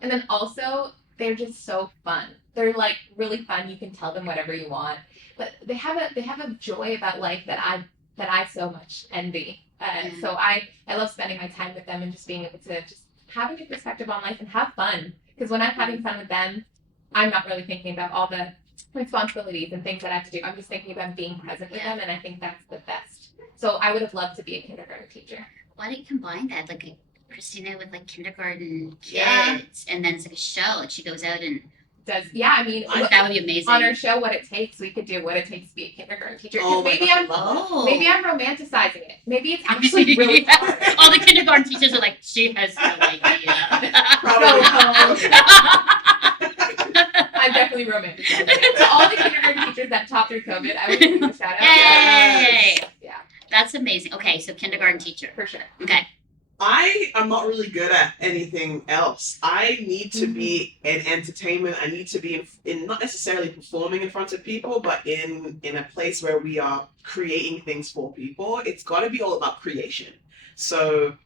And then also they're just so fun. They're really fun. You can tell them whatever you want, but they have a joy about life that I so much envy. So I love spending my time with them and just being able to just have a new perspective on life and have fun. Because when I'm having fun with them, I'm not really thinking about all the responsibilities and things that I have to do. I'm just thinking about being present with them, and I think that's the best. So I would have loved to be a kindergarten teacher. Why don't you combine that, Christina with kindergarten kids, Yeah. and then it's a show, and she goes out and That would be amazing. On our show, What It Takes, we could do What It Takes to be a kindergarten teacher. Oh, maybe I'm romanticizing it. Maybe it's actually really hard. All the kindergarten teachers are like, she has no idea. Probably. I'm definitely romanticizing it. To all the kindergarten teachers that taught through COVID, I would give them a shout out. Yay! Yeah, That's amazing. Okay, so kindergarten teacher. for sure. Okay. I am not really good at anything else. I need to be in entertainment. I need to be in not necessarily performing in front of people, but in a place where we are creating things for people. It's got to be all about creation. So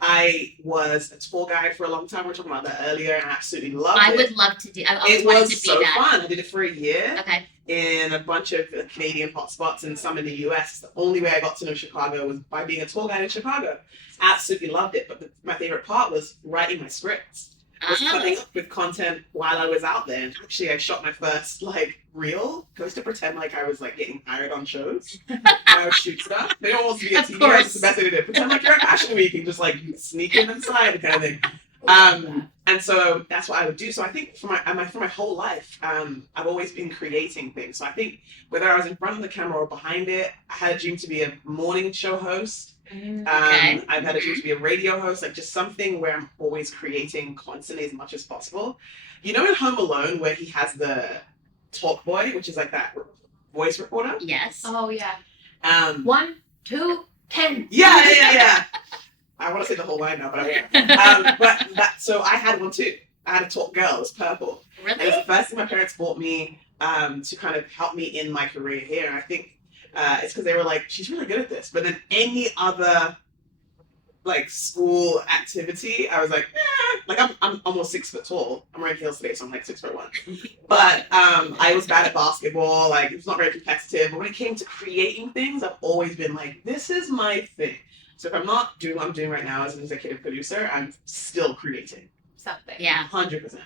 I was a tour guide for a long time. We were talking about that earlier, and I absolutely loved it. I would love to do. I always It wanted was to be so that. fun. I did it for a year. Okay. In a bunch of Canadian hotspots and some in the US. The only way I got to know Chicago was by being a tour guide in Chicago. Absolutely loved it. But my favorite part was writing my scripts. Was coming up with content while I was out there. And actually, I shot my first reel. I used to pretend like I was getting hired on shows. I would shoot stuff. They don't want to be a Of TV. course. That's the best way to do it. Pretend like you're at Fashion Week and just sneak in inside kind of thing. And so that's what I would do. So I think for my whole life, I've always been creating things. So I think whether I was in front of the camera or behind it, I had a dream to be a morning show host. Okay. I've had a dream to be a radio host, just something where I'm always creating constantly as much as possible. In Home Alone where he has the talk boy, which is that voice recorder. Yes. Oh yeah. 1, 2, 10. Yeah. I want to say the whole line now, but I won't. So I had one too. I had a talk girl. It was purple. And it was the first thing my parents bought me to kind of help me in my career here. And I think it's because they were like, she's really good at this. But then any other school activity, I was like, I'm almost 6 foot tall. I'm wearing heels today, so I'm 6'1". But I was bad at basketball. It was not very competitive. But when it came to creating things, I've always been this is my thing. So if I'm not doing what I'm doing right now as an executive producer, I'm still creating. something. Yeah. 100%.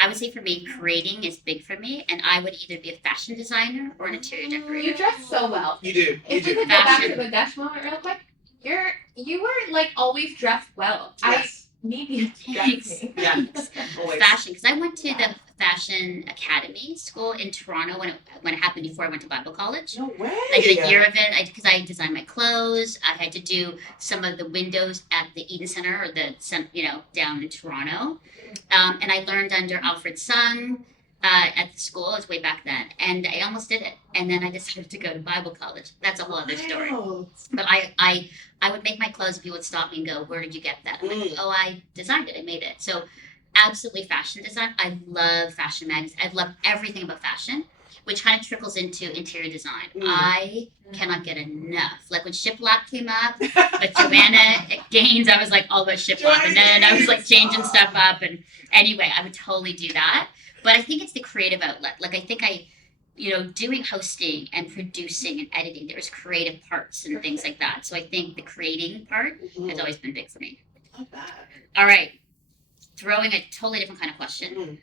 I would say for me, creating is big for me, and I would either be a fashion designer or an interior decorator. You dress so well. You do. You If we do. could go back Fashion. to the gush moment real quick, you were like always dressed well. Yes. I need you to Thanks. dress me. Yeah. Always. Fashion, because I went to the Fashion Academy school in Toronto when it happened before I went to Bible college. No way. I did a year of it because I designed my clothes. I had to do some of the windows at the Eden Center or down in Toronto. And I learned under Alfred Sung at the school. It was way back then. And I almost did it. And then I decided to go to Bible college. That's a whole other story. Wow. But I would make my clothes. People would stop me and go, "Where did you get that?" I'm like, "Oh, I designed it. I made it." So absolutely fashion design. I love fashion magazines. I love everything about fashion, which kind of trickles into interior design. I cannot get enough. Like when Shiplap came up with Joanna Gaines, I was like all about Shiplap. And then I was like changing stuff up. And anyway, I would totally do that. But I think it's the creative outlet. Like I think doing hosting and producing and editing, there's creative parts and things like that. So I think the creating part has always been big for me. Love that. All right. Throwing a totally different kind of question.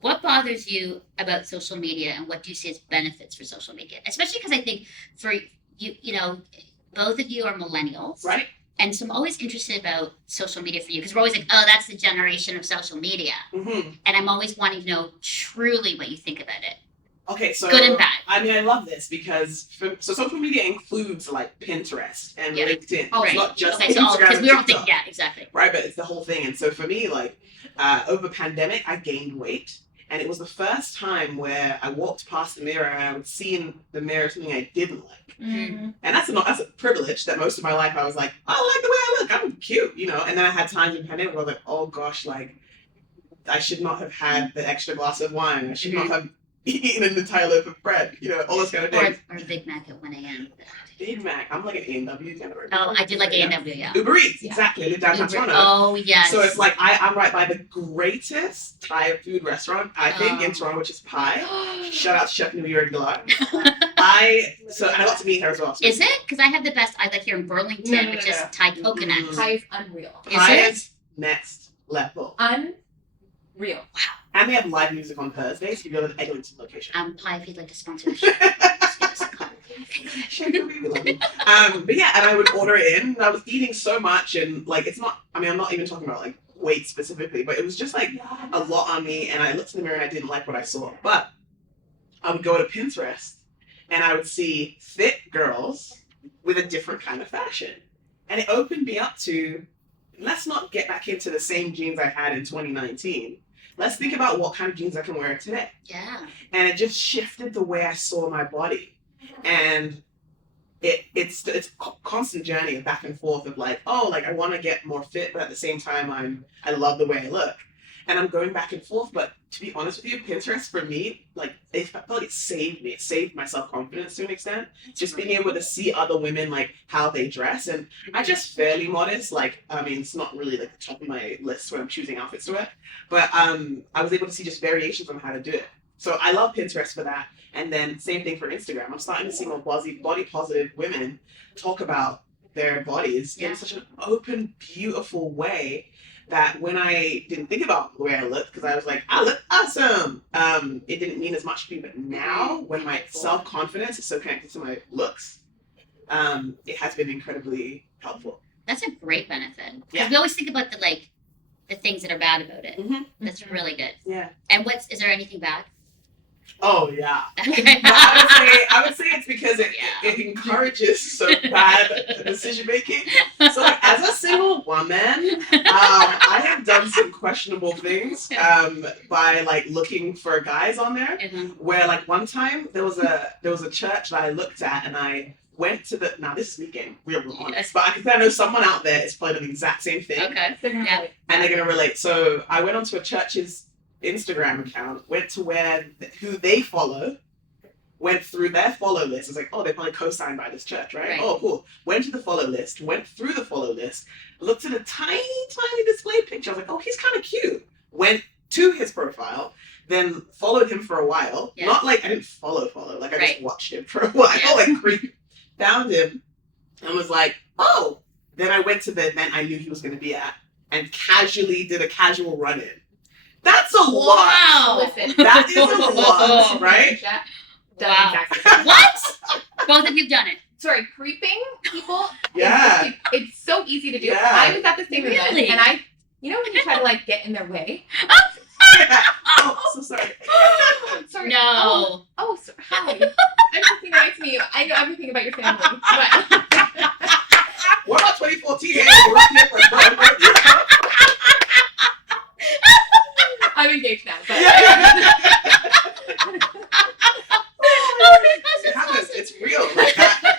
What bothers you about social media and what do you see as benefits for social media? Especially because I think for you, both of you are millennials. Right. And so I'm always interested about social media for you because we're always like, oh, that's the generation of social media. Mm-hmm. And I'm always wanting to know truly what you think about it. Okay, so Good and bad. I mean, I love this because social media includes like Pinterest and Yeah. LinkedIn. Oh, It's right. not just Okay, so Instagram because and we don't TikTok, think, yeah, exactly. right? But it's the whole thing. And so for me, like over pandemic, I gained weight, and it was the first time where I walked past the mirror and I would see in the mirror something I didn't like. Mm-hmm. And that's a privilege that most of my life I was like, oh, I like the way I look. I'm cute, And then I had times in pandemic where I was like, oh gosh, like I should not have had the extra glass of wine. I should not have eaten an entire loaf of bread. All those kind of things. Or a Big Mac at 1 a.m. Big Mac. I'm like an A&W kind of person. Oh, I do like A&W, yeah. Uber Eats, Yeah. exactly. I live downtown Uber- Toronto. oh, yes. So it's like I'm right by the greatest Thai food restaurant, I think, in Oh. Toronto, which is Pie. Shout out to Chef New York Galar. And I got to meet her as well. So Is it? Because I have the best, I like here in Burlington, No, which is Thai coconut. Mm. Pie is unreal. Is Pie it? is next level. Unreal. And they have live music on Thursdays. You go to the Eglinton location. Pie, if you'd like to sponsor the show, just give us a call. But yeah, and I would order it in, and I was eating so much, and like I'm not even talking about like weight specifically, but it was just like a lot on me, and I looked in the mirror and I didn't like what I saw. But I would go to Pinterest and I would see fit girls with a different kind of fashion, and it opened me up to, let's not get back into the same jeans I had in 2019. Let's think about what kind of jeans I can wear today. Yeah. And it just shifted the way I saw my body. And it's a constant journey of back and forth of like, oh, like I want to get more fit, but at the same time I love the way I look. And I'm going back and forth. But to be honest with you, Pinterest for me, like I felt like it saved me. It saved my self-confidence to an extent. Just being able to see other women, like how they dress. And I just fairly modest. Like, I mean, it's not really like the top of my list when I'm choosing outfits to wear. But I was able to see just variations on how to do it. So I love Pinterest for that. And then same thing for Instagram. I'm starting to see more body positive women talk about their bodies in such an open, beautiful way that when I didn't think about the way I looked, because I was like, I look awesome, it didn't mean as much to me. But now, when my self-confidence is so connected to my looks, it has been incredibly helpful. That's a great benefit. Because Yeah. we always think about the things that are bad about it. Mm-hmm. That's really good. Yeah. And is there anything bad? Oh, yeah. Okay. But I would say it's because it encourages so bad decision making. So like, as a single woman, I have done some questionable things by like looking for guys on there. Where like one time there was a church that I looked at, and I went to now this is me getting real honest, but I know someone out there is probably doing the exact same thing. Okay. Yeah. And they're gonna relate. So I went onto a church's Instagram account, went to who they follow, went through their follow list. I was like, oh, they're probably co-signed by this church, right? Oh, cool. Went to the follow list, went through the follow list, looked at a tiny, tiny display picture. I was like, oh, he's kind of cute. Went to his profile, then followed him for a while. Yeah. Not like I didn't follow, like I just watched him for a while, like creep. Found him and was like, oh. Then I went to the event I knew he was going to be at, and casually did a casual run-in. That's a lot. Wow. Listen, That is a lot, right? Wow. What? Both of you've done it. Sorry, creeping people. Yeah. It's so easy to do. Yeah. I was at the same event, Really? and you know when you try to like get in their way. Oh, so sorry. Sorry. No. Oh, hi. I'm just being nice to meet you. I know everything about your family. But What about 2014? Hey, we're up here for I'm engaged now. But It happens. It's real. Like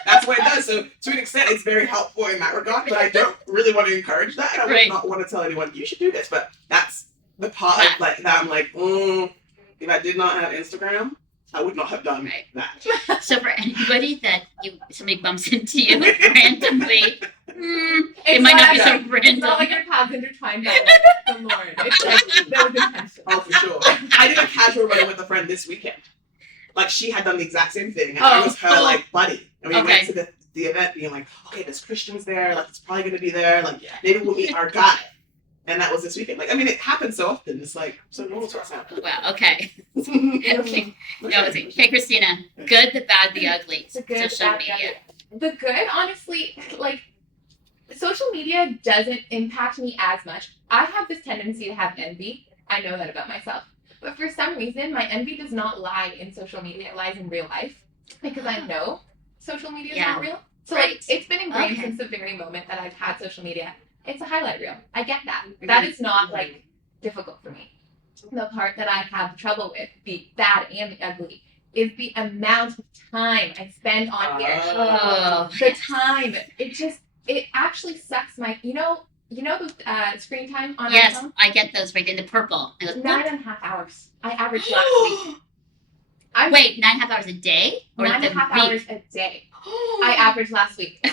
that's what it does. So to an extent, it's very helpful in that regard. But I don't really want to encourage that. And I would not want to tell anyone you should do this. But that's the part of like that. I'm like, if I did not have Instagram, I would not have done that. So for anybody that somebody bumps into you randomly, it might not be so random. It's not like your paths intertwined by the Lord. It's like there was intention. Oh, for sure. I did a casual run with a friend this weekend. Like she had done the exact same thing, and I was her like buddy, and we went to the event, being like, okay, there's Christians there, like it's probably gonna be there, like maybe we'll meet our guy, and that was this weekend. Like I mean, it happens so often. It's like so normal to us now. Wow. Okay. Okay, Christina. Good, the bad, the ugly. The good, Social bad, the media. ugly. The good, honestly, like social media doesn't impact me as much. I have this tendency to have envy. I know that about myself. But for some reason, my envy does not lie in social media. It lies in real life. Because I know social media is not real. So like, it's been ingrained since the very moment that I've had social media. It's a highlight reel. I get that. That is not like difficult for me. The part that I have trouble with, the bad and the ugly, is the amount of time I spend on here. The time. It actually sucks my, you know the screen time on Yes, iPhone? I get those right in the purple. I go, 9.5 hours. I averaged last week. Wait, 9.5 hours a day? Or 9.5 hours a day. I averaged last week.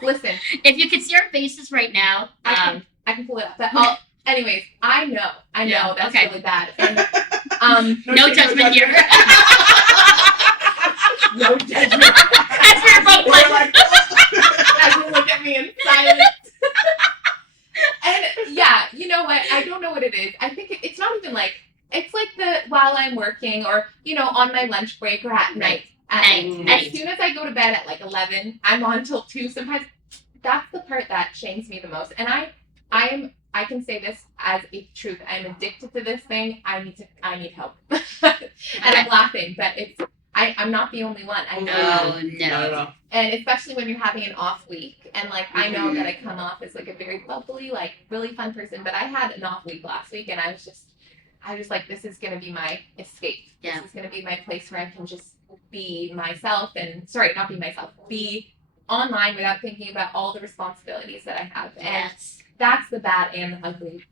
Listen. If you could see our faces right now. I can pull it up. But anyways, I know that's really bad. And, no judgment here. No judgment. As we're both like, as you look at me in silence. And yeah, you know what? I don't know what it is. I think it's not even like, it's like while I'm working or, on my lunch break or at night. As soon as I go to bed at like 11, I'm on till 2 sometimes. That's the part that shames me the most. And I can say this as a truth. I'm addicted to this thing. I need help. And I'm laughing, but I'm not the only one. I know. No. And especially when you're having an off week. And like, I know that I come off as like a very bubbly, like really fun person, but I had an off week last week and I was like, this is going to be my escape. Yeah. This is going to be my place where I can just be myself not be myself, be online without thinking about all the responsibilities that I have. And that's the bad and the ugly,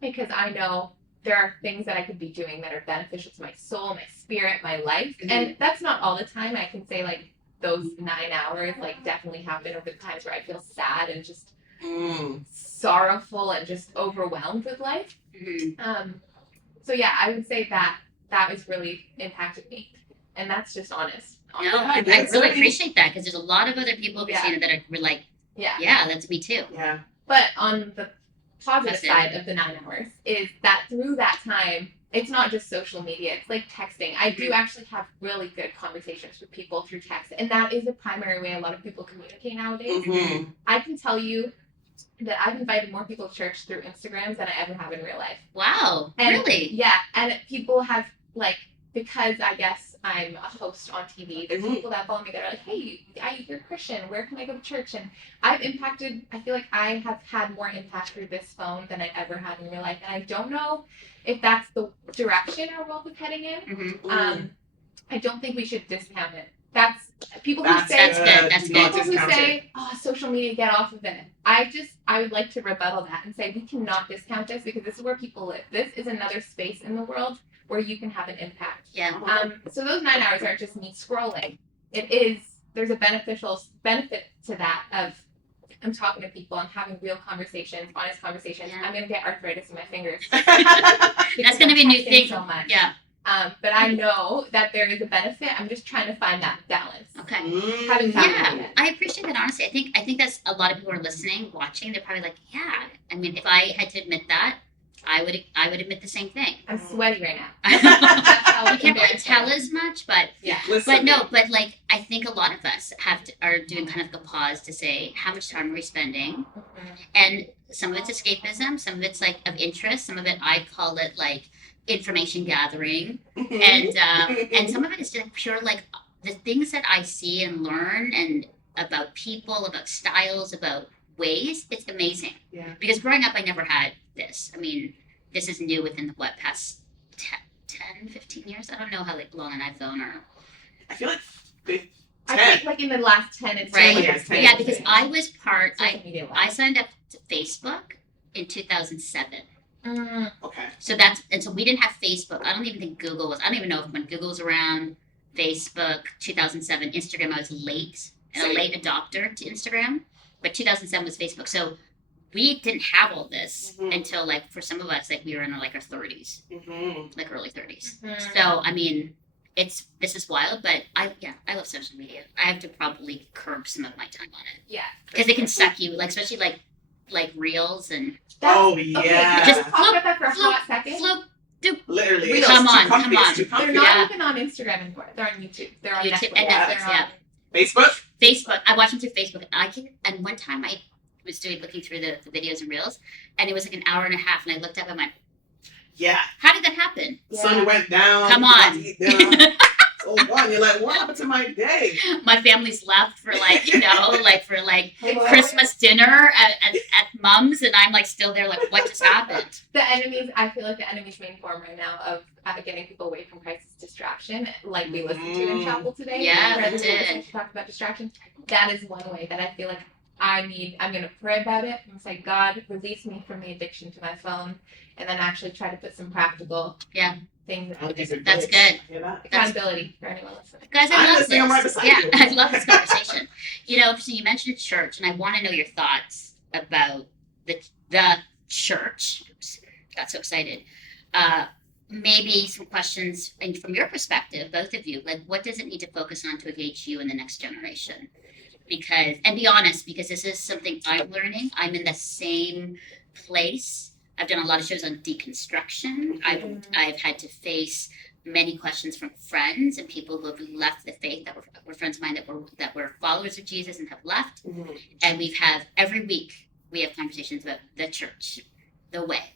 because I know there are things that I could be doing that are beneficial to my soul, my spirit, my life. And that's not all the time. I can say like those 9 hours like definitely happen over the times where I feel sad and just sorrowful and just overwhelmed with life. So yeah, I would say that has really impacted me. And that's just honest. No, I really appreciate that, because there's a lot of other people, Christina, that are like, yeah, that's me too. Yeah. But on the positive side of the 9 hours is that through that time, it's not just social media, it's like texting. I do actually have really good conversations with people through text, and that is the primary way a lot of people communicate nowadays. I can tell you that I've invited more people to church through Instagrams than I ever have in real life. Wow, And, really? Yeah, and people have, like, because I guess I'm a host on TV, there's people that follow me that are like, hey, you're Christian, where can I go to church? And I feel like I have had more impact through this phone than I ever had in real life. And I don't know if that's the direction our world is heading in. I don't think we should discount it. That's people who say, social media, get off of it. I would like to rebuttal that and say we cannot discount this, because this is where people live. This is another space in the world where you can have an impact. Yeah. So those 9 hours aren't just me scrolling. There's a benefit to that of I'm talking to people, I'm having real conversations, honest conversations. I'm going to get arthritis in my fingers. That's going to be a new thing. So much. Yeah. But I know that there is a benefit. I'm just trying to find that balance. Okay. Haven't found it Yeah, yet. I appreciate that honesty. I think that's a lot of people are listening, watching. They're probably like, yeah. I mean, if I had to admit that, I would admit the same thing. I'm sweaty right now. You can't really embarrassed I tell am. as much, but Yeah. Listen, but like I think a lot of us are doing kind of a pause to say how much time are we spending, and some of it's escapism, some of it's like of interest, some of it I call it like information gathering, and some of it is just pure like the things that I see and learn and about people, about styles, about ways. It's amazing. Yeah. Because growing up, I never had this. I mean, this is new within the past 10, 15 years. I don't know how like long an iPhone or. I feel like I 10. think like in the last 10, it's Right. really Yes, 10. Yeah, because I was social media I signed up to Facebook in 2007. Okay. So we didn't have Facebook. I don't even think Google was. I don't even know if when Google was around. Facebook 2007. Instagram, I was late and a Same. late adopter to Instagram, but 2007 was Facebook. So we didn't have all this until like for some of us like we were in like our 30s, like early 30s. So I mean, this is wild, but I love social media. I have to probably curb some of my time on it. Yeah. Because they can suck you, like especially like reels and Oh Okay, yeah. Just just talk about that for a flip, hot second. flip. Literally. Reels. Come It's too on, comfy, come it's on. too comfy. They're not Yeah. even on Instagram anymore. They're on YouTube. They're on YouTube Netflix. and Netflix, They're yeah. on Facebook. Facebook. I watch them through Facebook. And one time I was looking through the videos and reels, and it was like an hour and a half, and I looked up and went, Yeah. "How did that happen?" Yeah. Sun went down. Come about on. to eat dinner. Oh God, you're like, what happened to my day? My family's left for like for like Hello? Christmas dinner at mom's, and I'm like still there, like what just happened? I feel like the enemy's main form right now of getting people away from Christ's distraction, like we listened to in chapel today. Yeah, Remember we we did. listened to talk about distractions. That is one way that I feel like I'm going to pray about it and say, God, release me from the addiction to my phone, and then actually try to put some practical things Oh, out these there. are That's good. good. Hear that? Accountability for anyone listening. Guys, I I'm love listening, I'm right this. beside Yeah, you. I love this conversation. So you mentioned church, and I want to know your thoughts about the church. Oops, got so excited. Maybe some questions from your perspective, both of you. Like, what does it need to focus on to engage you in the next generation? Because, and be honest, because this is something I'm learning. I'm in the same place. I've done a lot of shows on deconstruction. I've had to face many questions from friends and people who have left the faith that were friends of mine that were followers of Jesus and have left. And every week we have conversations about the church, the way,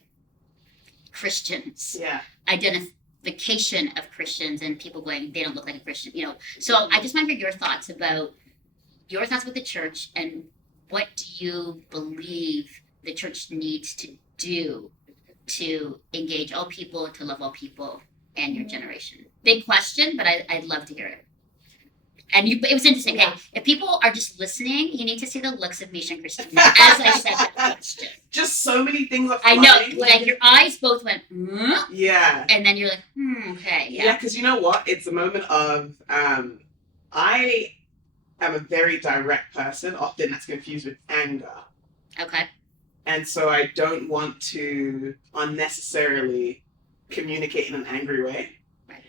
Christians, identification of Christians, and people going, they don't look like a Christian, So I just want to hear your thoughts about the church, and what do you believe the church needs to do to engage all people, to love all people and your generation? Big question, but I'd love to hear it. And it was interesting. Yeah. Okay, if people are just listening, you need to see the looks of Meisha and Christina as I said that question. Just so many things are I flying. know, like your eyes both went, Yeah. and then you're like, okay, Yeah, because you know what? It's a moment of, I am a very direct person. Often that's confused with anger. okay, And so I don't want to unnecessarily communicate in an angry way. Right.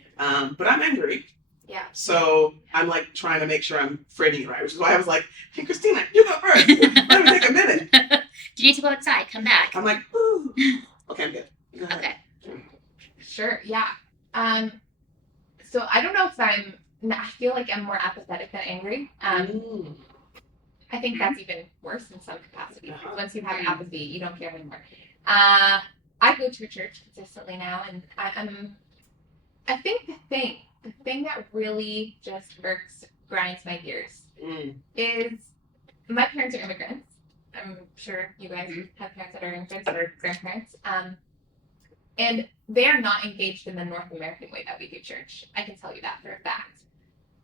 But I'm angry. Yeah. So I'm like trying to make sure I'm framing it right, which is why I was like, hey, Christina, you go first. Let me take a minute. Do you need to go outside? Come back. I'm like, ooh. Okay, I'm good. Go ahead. Okay. Sure. Yeah. So I don't know if I feel like I'm more apathetic than angry. I think that's even worse in some capacity. Uh-huh. Once you have apathy, you don't care anymore. I go to a church consistently now, and I think the thing that really just grinds my gears is my parents are immigrants. I'm sure you guys have parents that are immigrants or grandparents. And they are not engaged in the North American way that we do church. I can tell you that for a fact.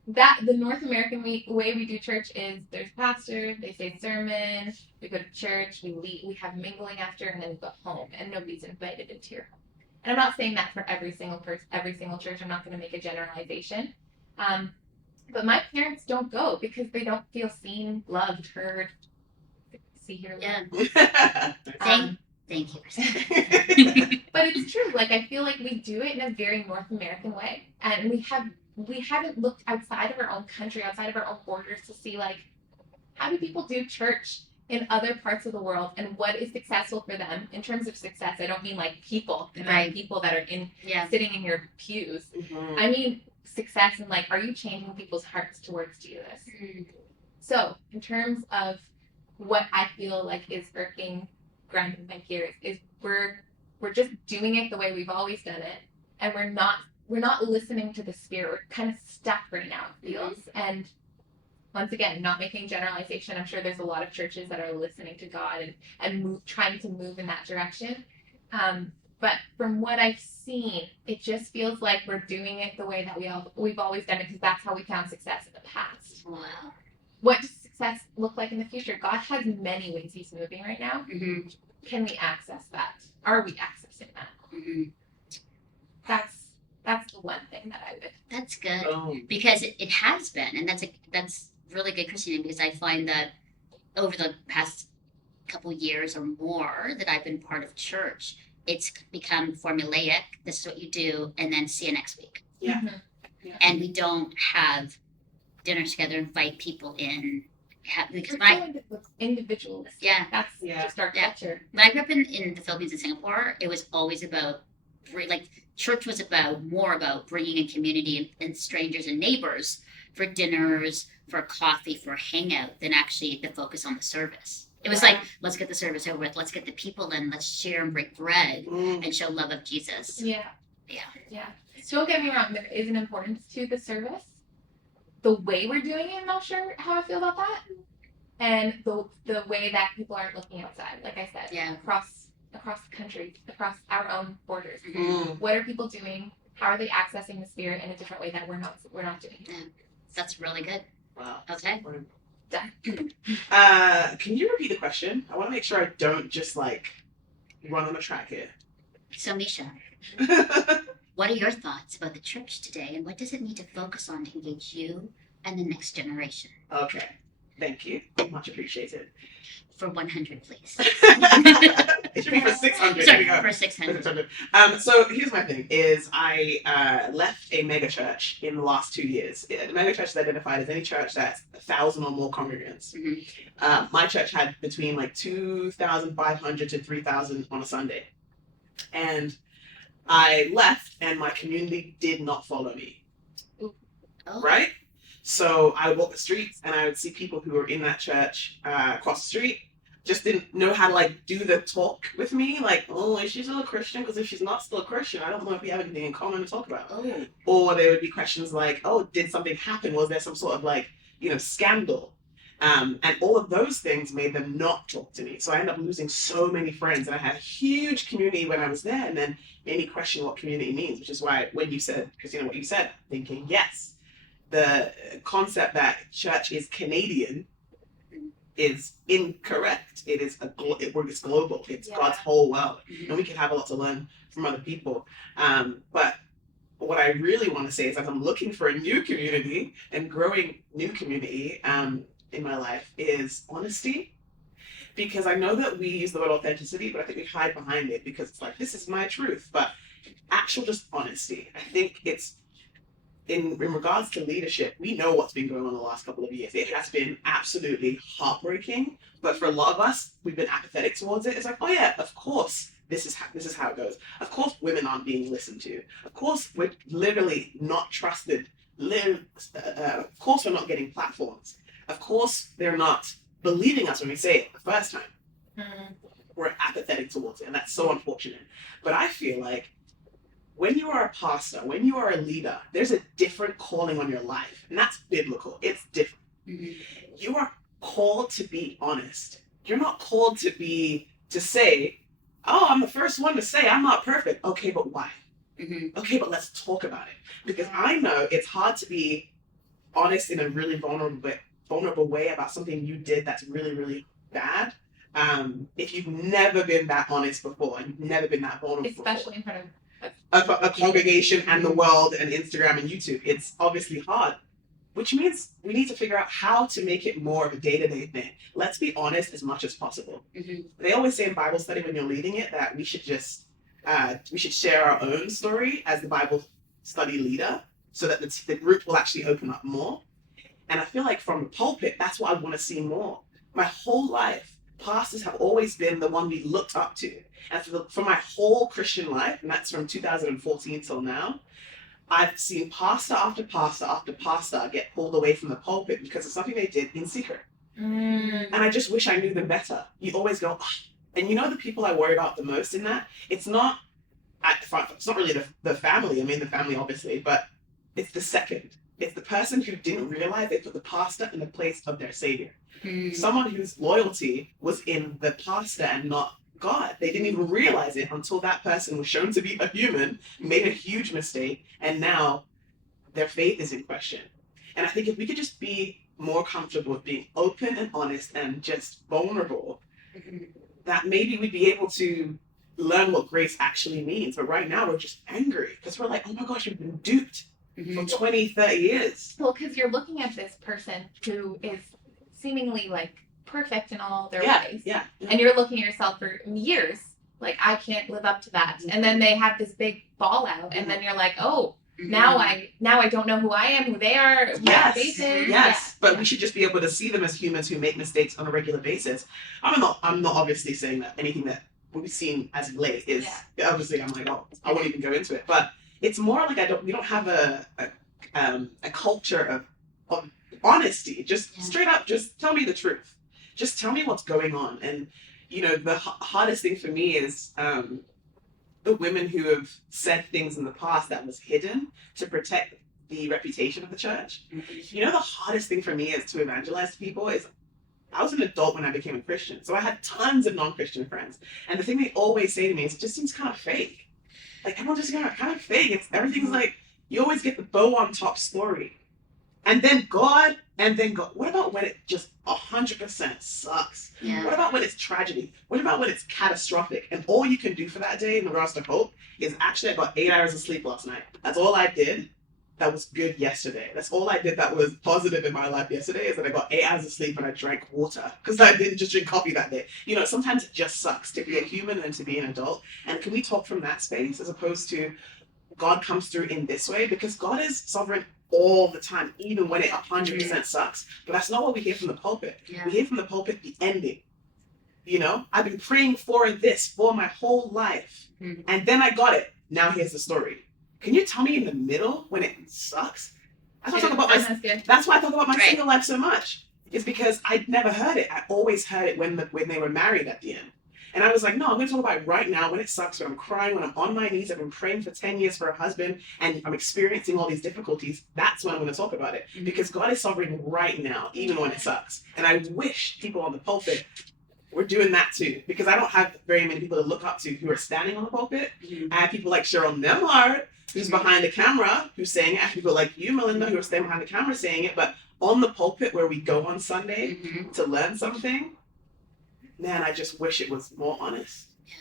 That the North American way we do church is there's a pastor, they say sermon, we go to church, we have mingling after, and then we go home, and nobody's invited into your home. And I'm not saying that for every single church. I'm not going to make a generalization. But my parents don't go because they don't feel seen, loved, heard, see, hear, Yeah. loved. Thank you, Christina. But it's true. Like, I feel like we do it in a very North American way, and we haven't looked outside of our own country, outside of our own borders, to see like how do people do church in other parts of the world, and what is successful for them in terms of success. I don't mean like people, Right. people that are in Yeah. sitting in your pews. Mhm. I mean success and like, are you changing people's hearts towards Jesus? So, in terms of what I feel like is irking, grinding my gears, is we're just doing it the way we've always done it, and we're not listening to the Spirit. We're kind of stuck right now, it feels. And once again, not making generalization. I'm sure there's a lot of churches that are listening to God and trying to move in that direction. But from what I've seen, it just feels like we're doing it the way that we've always done it, because that's how we found success in the past. Wow. What does success look like in the future? God has many ways He's moving right now. Mm-hmm. Can we access that? Are we accessing that? Mm-hmm. That's the one thing that I would. That's good. Oh. Because it has been, and that's really good, Christina, because I find that over the past couple years or more that I've been part of church, it's become formulaic. This is what you do, and then see you next week. Yeah. Mhm. Yeah. And we don't have dinner together, invite people in. Because We're so individualistic. yeah, That's Yeah. just our Yeah. culture. when I grew up in the Philippines and Singapore, it was always about church was more about bringing in community and strangers and neighbors for dinners, for coffee, for hangout than actually the focus on the service. It was Yeah. like, let's get the service over with, let's get the people in, let's share and break bread Mm. and show love of Jesus. Yeah. Yeah. Yeah. Don't get me wrong, there is an importance to the service. The way we're doing it, I'm not sure how I feel about that. And the way that people aren't looking outside, like I said, Yeah. across the country, across our own borders. Mm. What are people doing? How are they accessing the Spirit in a different way that we're not doing? That's really good. Wow. Okay. Done. Can you repeat the question? I want to make sure I don't just like run on a track here. So, Meisha, what are your thoughts about the church today, and what does it need to focus on to engage you and the next generation? Okay. Thank you. Much appreciated. For 100, please. It should be for 600. Sorry, Here we go. for 600. 600. So here's my thing: is I left a mega church in the last 2 years. The mega church is identified as any church that's 1,000 or more congregants. Mhm. My church had between like 2,500 to 3,000 on a Sunday, and I left, and my community did not follow me. Oh. Right? So I would walk the streets, and I would see people who were in that church across the street. Just didn't know how to like do the talk with me, like, oh, is she still a Christian? Because if she's not still a Christian, I don't know if we have anything in common to talk about. Oh. Or there would be questions like, oh, did something happen? Was there some sort of like, scandal? And all of those things made them not talk to me. So I ended up losing so many friends, and I had a huge community when I was there, and then made me question what community means, which is why when you said, Christina, what you said, I'm thinking, yes, the concept that church is Canadian is incorrect. It is it's global. It's Yeah. God's whole world, Mhm. and we can have a lot to learn from other people. But what I really want to say is, as I'm looking for a new community and growing new community in my life, is honesty. Because I know that we use the word authenticity, but I think we hide behind it because it's like, this is my truth. But actual just honesty. I think it's in regards to leadership, we know what's been going on the last couple of years. It has been absolutely heartbreaking. But for a lot of us, we've been apathetic towards it. It's like, oh yeah, of course, this is how it goes. Of course, women aren't being listened to. Of course, we're literally not trusted. Of course, we're not getting platforms. Of course, they're not believing us when we say it the first time. Mm. We're apathetic towards it, and that's so unfortunate. But I feel like when you are a pastor, when you are a leader, there's a different calling on your life, and that's biblical. It's different. Mhm. You are called to be honest. You're not called to say, oh, I'm the first one to say I'm not perfect. Okay, but why? Mhm. Okay, but let's talk about it. Because I know it's hard to be honest in a really vulnerable way about something you did that's really, really bad. If you've never been that honest before, and you've never been that vulnerable Especially in front of a congregation and the world and Instagram and YouTube, it's obviously hard. Which means we need to figure out how to make it more of a day-to-day thing. Let's be honest as much as possible. Mhm. They always say in Bible study when you're leading it that we should just we should share our own story as the Bible study leader so that the group will actually open up more. And I feel like from the pulpit, that's what I want to see more. My whole life, pastors have always been the one we looked up to. And for my whole Christian life, and that's from 2014 till now, I've seen pastor after pastor after pastor get pulled away from the pulpit because of something they did in secret. And I just wish I knew them better. You always go, oh. And you know the people I worry about the most in that? It's not at the front, it's not really the family. I mean, the family obviously, but it's the second. It's the person who didn't realize they put the pastor in the place of their savior. Someone whose loyalty was in the pastor and not God. They didn't even realize it until that person was shown to be a human, made a huge mistake, and now their faith is in question. And I think if we could just be more comfortable with being open and honest and just vulnerable, that maybe we'd be able to learn what grace actually means. But right now we're just angry because we're like, oh my gosh, we've been duped for 20, 30 years. Well, because you're looking at this person who is seemingly like perfect in all their ways. Yeah. And you're looking at yourself for years, like, I can't live up to that. And then they have this big fallout, and then you're like, oh, now I don't know who I am, who they are, what faith is. Yes. But we should just be able to see them as humans who make mistakes on a regular basis. I'm not obviously saying that anything that we've seen as of late is obviously I'm like, oh, I won't even go into it. But it's more like we don't have a culture of honesty. Just straight up, just tell me the truth. Just tell me what's going on. And you know, the hardest thing for me is the women who have said things in the past that was hidden to protect the reputation of the church. You know, the hardest thing for me is to evangelize people is I was an adult when I became a Christian. So I had tons of non-Christian friends. And the thing they always say to me is it just seems kind of fake. Like everyone's just kind of fake. Everything's like, you always get the bow on top story. And then God. What about when it just 100% sucks? Yeah. What about when it's tragedy? What about when it's catastrophic? And all you can do for that day in regards to hope is actually I got 8 hours of sleep last night. That's all I did. That was good yesterday. That's all I did that was positive in my life yesterday is that I got 8 hours of sleep and I drank water because I didn't just drink coffee that day. You know, sometimes it just sucks to be a human and to be an adult. And can we talk from that space as opposed to God comes through in this way? Because God is sovereign all the time, even when it 100% sucks. But that's not what we hear from the pulpit. Yeah. We hear from the pulpit the ending. You know, I've been praying for this for my whole life. And then I got it. Now here's the story. Can you tell me in the middle when it sucks? That's why I talk about my single life so much. It's because I'd never heard it. I always heard it when they were married at the end. And I was like, no, I'm going to talk about it right now when it sucks, when I'm crying, when I'm on my knees, I've been praying for 10 years for a husband, and I'm experiencing all these difficulties. That's when I'm going to talk about it. Because God is sovereign right now, even when it sucks. And I wish people on the pulpit were doing that too. Because I don't have very many people to look up to who are standing on the pulpit. I have people like Cheryl Nemhard, who's behind the camera, who's saying it. I have people like you, Melinda, who are standing behind the camera saying it. But on the pulpit where we go on Sunday to learn something, man, I just wish it was more honest. Yeah,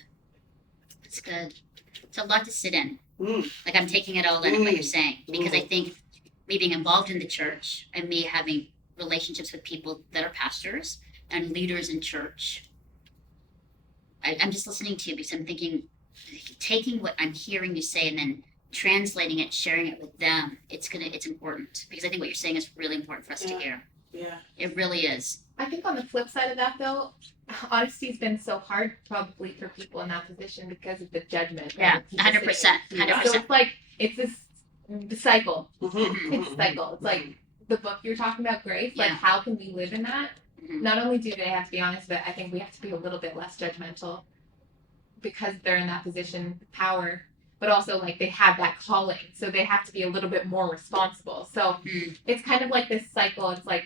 it's good. It's a lot to sit in. Like I'm taking it all in what you're saying because I think me being involved in the church and me having relationships with people that are pastors and leaders in church, I'm just listening to you because I'm thinking, taking what I'm hearing you say and then translating it, sharing it with them, it's important because I think what you're saying is really important for us to hear. Yeah, it really is. I think on the flip side of that, though, honesty's been so hard probably for people in that position because of the judgment. Yeah, 100%. 100%. So it's like, it's the cycle. It's a cycle. It's like the book you're talking about, Grace. Like, how can we live in that? Not only do they have to be honest, but I think we have to be a little bit less judgmental because they're in that position of power. But also, like, they have that calling. So they have to be a little bit more responsible. So it's kind of like this cycle. It's like,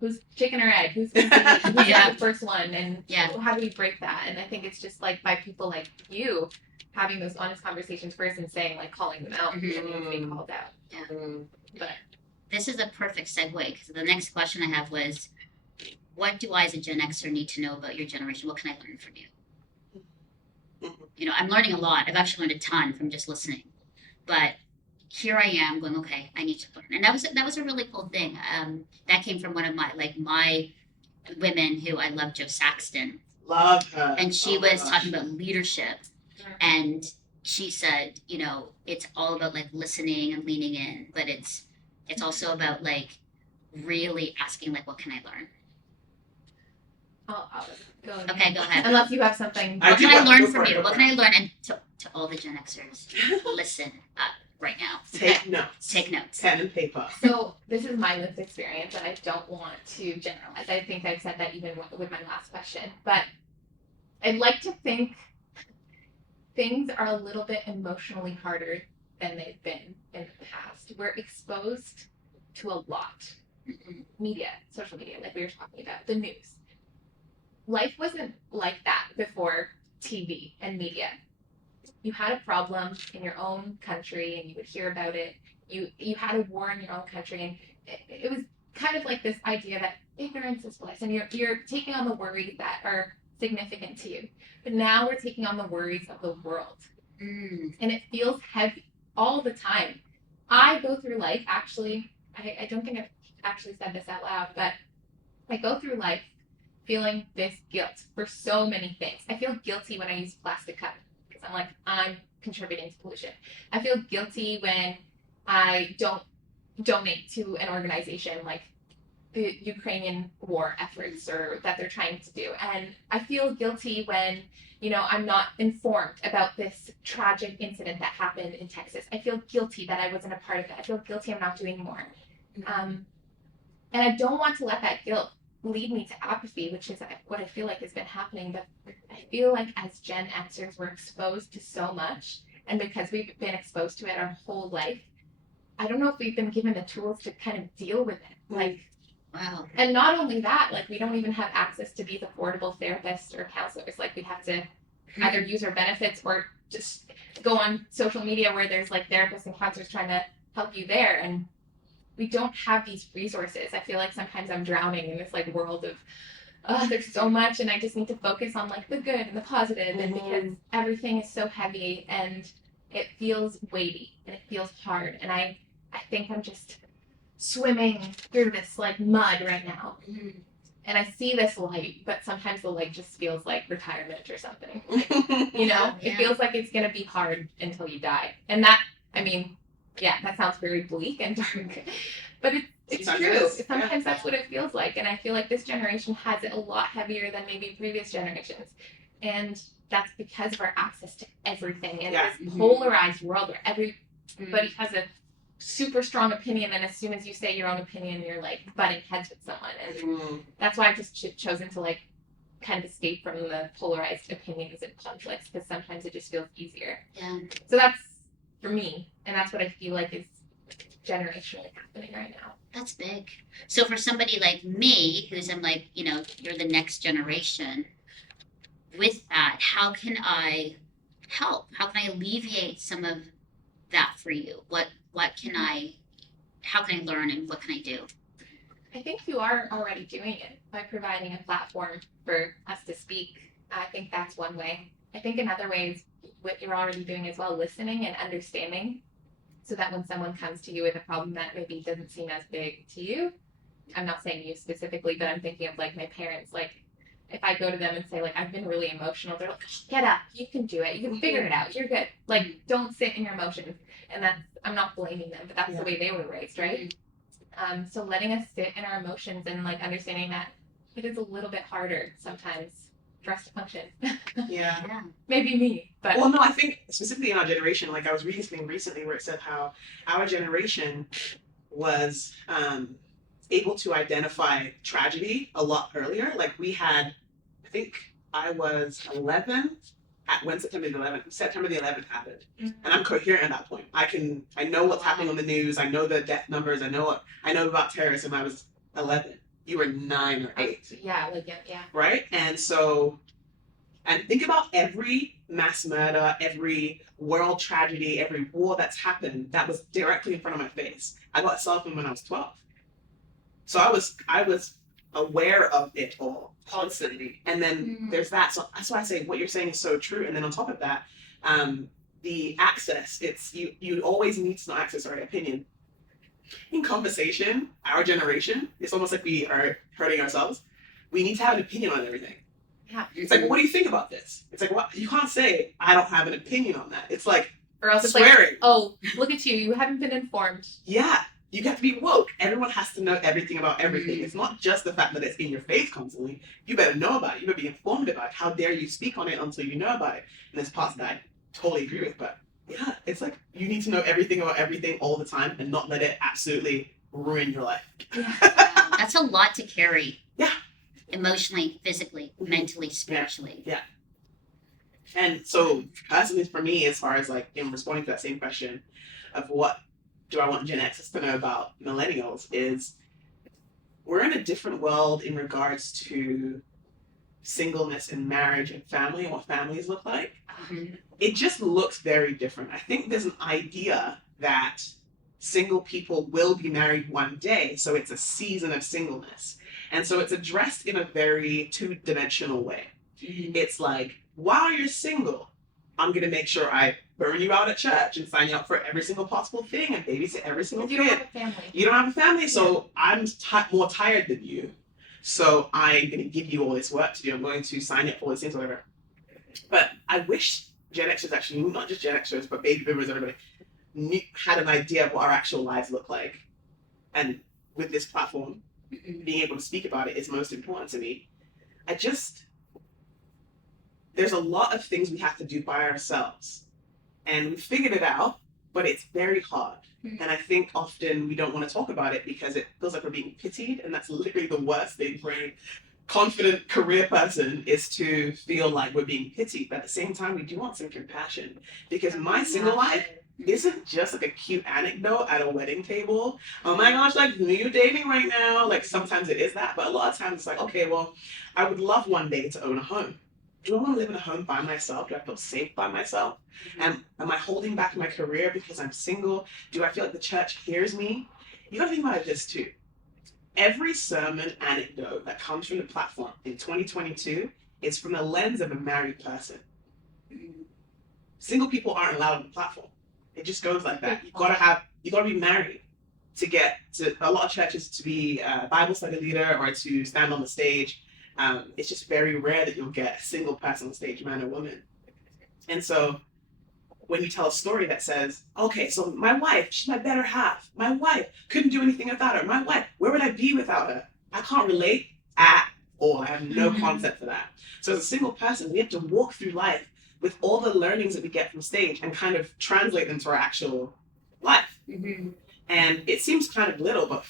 who's chicken or egg? Who's the first one? And how do we break that? And I think it's just like by people like you having those honest conversations first and saying, like, calling them out and being called out. But this is a perfect segue because the next question I have was, what do I as a Gen Xer need to know about your generation? What can I learn from you? You know, I'm learning a lot. I've actually learned a ton from just listening. But here I am going, okay, I need to learn. And that was a really cool thing. That came from one of my women who I love, Jo Saxton. Love her. And she was talking about leadership and she said, you know, it's all about like listening and leaning in, but it's also about like really asking like, what can I learn? I'll go. Okay, go ahead. Unless you have something. I What do can I have- learn go from for it, you? go What for can I learn? And to all the Gen Xers, listen up right now. Take notes. Take notes. Pen and paper. So this is my lived experience, and I don't want to generalize. I think I've said that even with my last question, but I'd like to think things are a little bit emotionally harder than they've been in the past. We're exposed to a lot. Media, social media, like we were talking about, the news. Life wasn't like that before TV and media. You had a problem in your own country and you would hear about it. You had a war in your own country, and it was kind of like this idea that ignorance is bliss, and you're taking on the worries that are significant to you. But now we're taking on the worries of the world. And it feels heavy all the time. I go through life, actually, I don't think I've actually said this out loud, but I go through life feeling this guilt for so many things. I feel guilty when I use plastic cup because I'm like, I'm contributing to pollution. I feel guilty when I don't donate to an organization like the Ukrainian war efforts or that they're trying to do. And I feel guilty when, you know, I'm not informed about this tragic incident that happened in Texas. I feel guilty that I wasn't a part of it. I feel guilty I'm not doing more. And I don't want to let that guilt lead me to apathy, which is what I feel like has been happening. But I feel like as Gen Xers, we're exposed to so much. And because we've been exposed to it our whole life, I don't know if we've been given the tools to kind of deal with it. Like, wow. And not only that, like we don't even have access to these affordable therapists or counselors. Like we have to either use our benefits or just go on social media where there's like therapists and counselors trying to help you there. And we don't have these resources. I feel like sometimes I'm drowning in this like world of, oh, there's so much, and I just need to focus on like the good and the positive, and because everything is so heavy and it feels weighty and it feels hard, and I think I'm just swimming through this like mud right now. And I see this light, but sometimes the light just feels like retirement or something. Like, you know, it feels like it's gonna be hard until you die. And that, I mean, yeah, that sounds very bleak and dark, but it's Sometimes true. it is. Sometimes that's what it feels like. And I feel like this generation has it a lot heavier than maybe previous generations. And that's because of our access to everything in this polarized world where everybody has a super strong opinion, and as soon as you say your own opinion, you're like butting heads with someone. And that's why I've just chosen to like kind of escape from the polarized opinions and conflicts, because sometimes it just feels easier. Yeah. So that's for me, and that's what I feel like is generationally happening right now. That's big. So for somebody like me, who's I'm like, you know, you're the next generation, with that, how can I help? How can I alleviate some of that for you? How can I learn, and what can I do? I think you are already doing it by providing a platform for us to speak. I think that's one way. I think another way is what you're already doing as well, listening and understanding, so that when someone comes to you with a problem that maybe doesn't seem as big to you, I'm not saying you specifically, but I'm thinking of like my parents. Like if I go to them and say like, I've been really emotional, they're like, get up, you can do it, you can figure it out, you're good. Like don't sit in your emotions. And that's, I'm not blaming them, but that's the way they were raised, right? So letting us sit in our emotions and like understanding that it is a little bit harder sometimes for us to function. Yeah. Maybe me, but Well, no, I think specifically in our generation, like I was reading something recently where it said how our generation was able to identify tragedy a lot earlier. Like we had, I think I was 11 when September the 11th happened, and I'm coherent at that point. I know what's happening on the news. I know the death numbers. I know about terrorism. I was 11. You were 9 or 8. Yeah. Right, and so. And think about every mass murder, every world tragedy, every war that's happened that was directly in front of my face. I got a cell phone when I was 12. So I was aware of it all constantly. And then there's that. So that's why I say what you're saying is so true. And then on top of that, the access, it's you always need to know access or opinion. In conversation, our generation, it's almost like we are hurting ourselves. We need to have an opinion on everything. Yeah. It's like, well, what do you think about this? It's like, what? You can't say, I don't have an opinion on that. It's like, Or else it's swearing. like, oh, look at you. You haven't been informed. Yeah. You have to be woke. Everyone has to know everything about everything. It's not just the fact that it's in your face constantly. You better know about it. You better be informed about it. How dare you speak on it until you know about it? And there's parts that I totally agree with. But yeah, it's like you need to know everything about everything all the time and not let it absolutely ruin your life. Yeah. Wow, that's a lot to carry. Yeah. Emotionally, physically, mentally, spiritually. Yeah. And so personally for me, as far as like in responding to that same question of what do I want Gen Xers to know about millennials, is we're in a different world in regards to singleness and marriage and family and what families look like. Mhm. It just looks very different. I think there's an idea that single people will be married one day, so it's a season of singleness. And so it's addressed in a very two-dimensional way. Mhm. It's like, while you're single, I'm going to make sure I burn you out at church and sign you up for every single possible thing and babysit every single You don't kid. have a family. You don't have a family, so I'm more tired than you. So I'm going to give you all this work to do. I'm going to sign you up for all these things, whatever. But I wish Gen Xers actually, not just Gen Xers, but baby boomers, everybody, had an idea of what our actual lives look like. And with this platform, being able to speak about it is most important to me. There's a lot of things we have to do by ourselves. And we figured it out, but it's very hard. Mhm. And I think often we don't want to talk about it because it feels like we're being pitied, and that's literally the worst thing for a confident career person, is to feel like we're being pitied. But at the same time, we do want some compassion, because my single life isn't just like a cute anecdote at a wedding table. Oh my gosh, like, who are you dating right now? Like, sometimes it is that, but a lot of times it's like, okay, well, I would love one day to own a home. Do I want to live in a home by myself? Do I feel safe by myself? And am I holding back my career because I'm single? Do I feel like the church hears me? You gotta think about this too. Every sermon anecdote that comes from the platform in 2022 is from the lens of a married person. Single people aren't allowed on the platform. It just goes like that. You gotta be married to get to a lot of churches, to be a Bible study leader or to stand on the stage. It's just very rare that you'll get a single person on stage, man or woman. And so when you tell a story that says, okay, so my wife, she's my better half. My wife, couldn't do anything without her. My wife, where would I be without her? I can't relate at all. I have no concept for that. So as a single person, we have to walk through life with all the learnings that we get from stage and kind of translate them to our actual life. Mhm. And it seems kind of little, but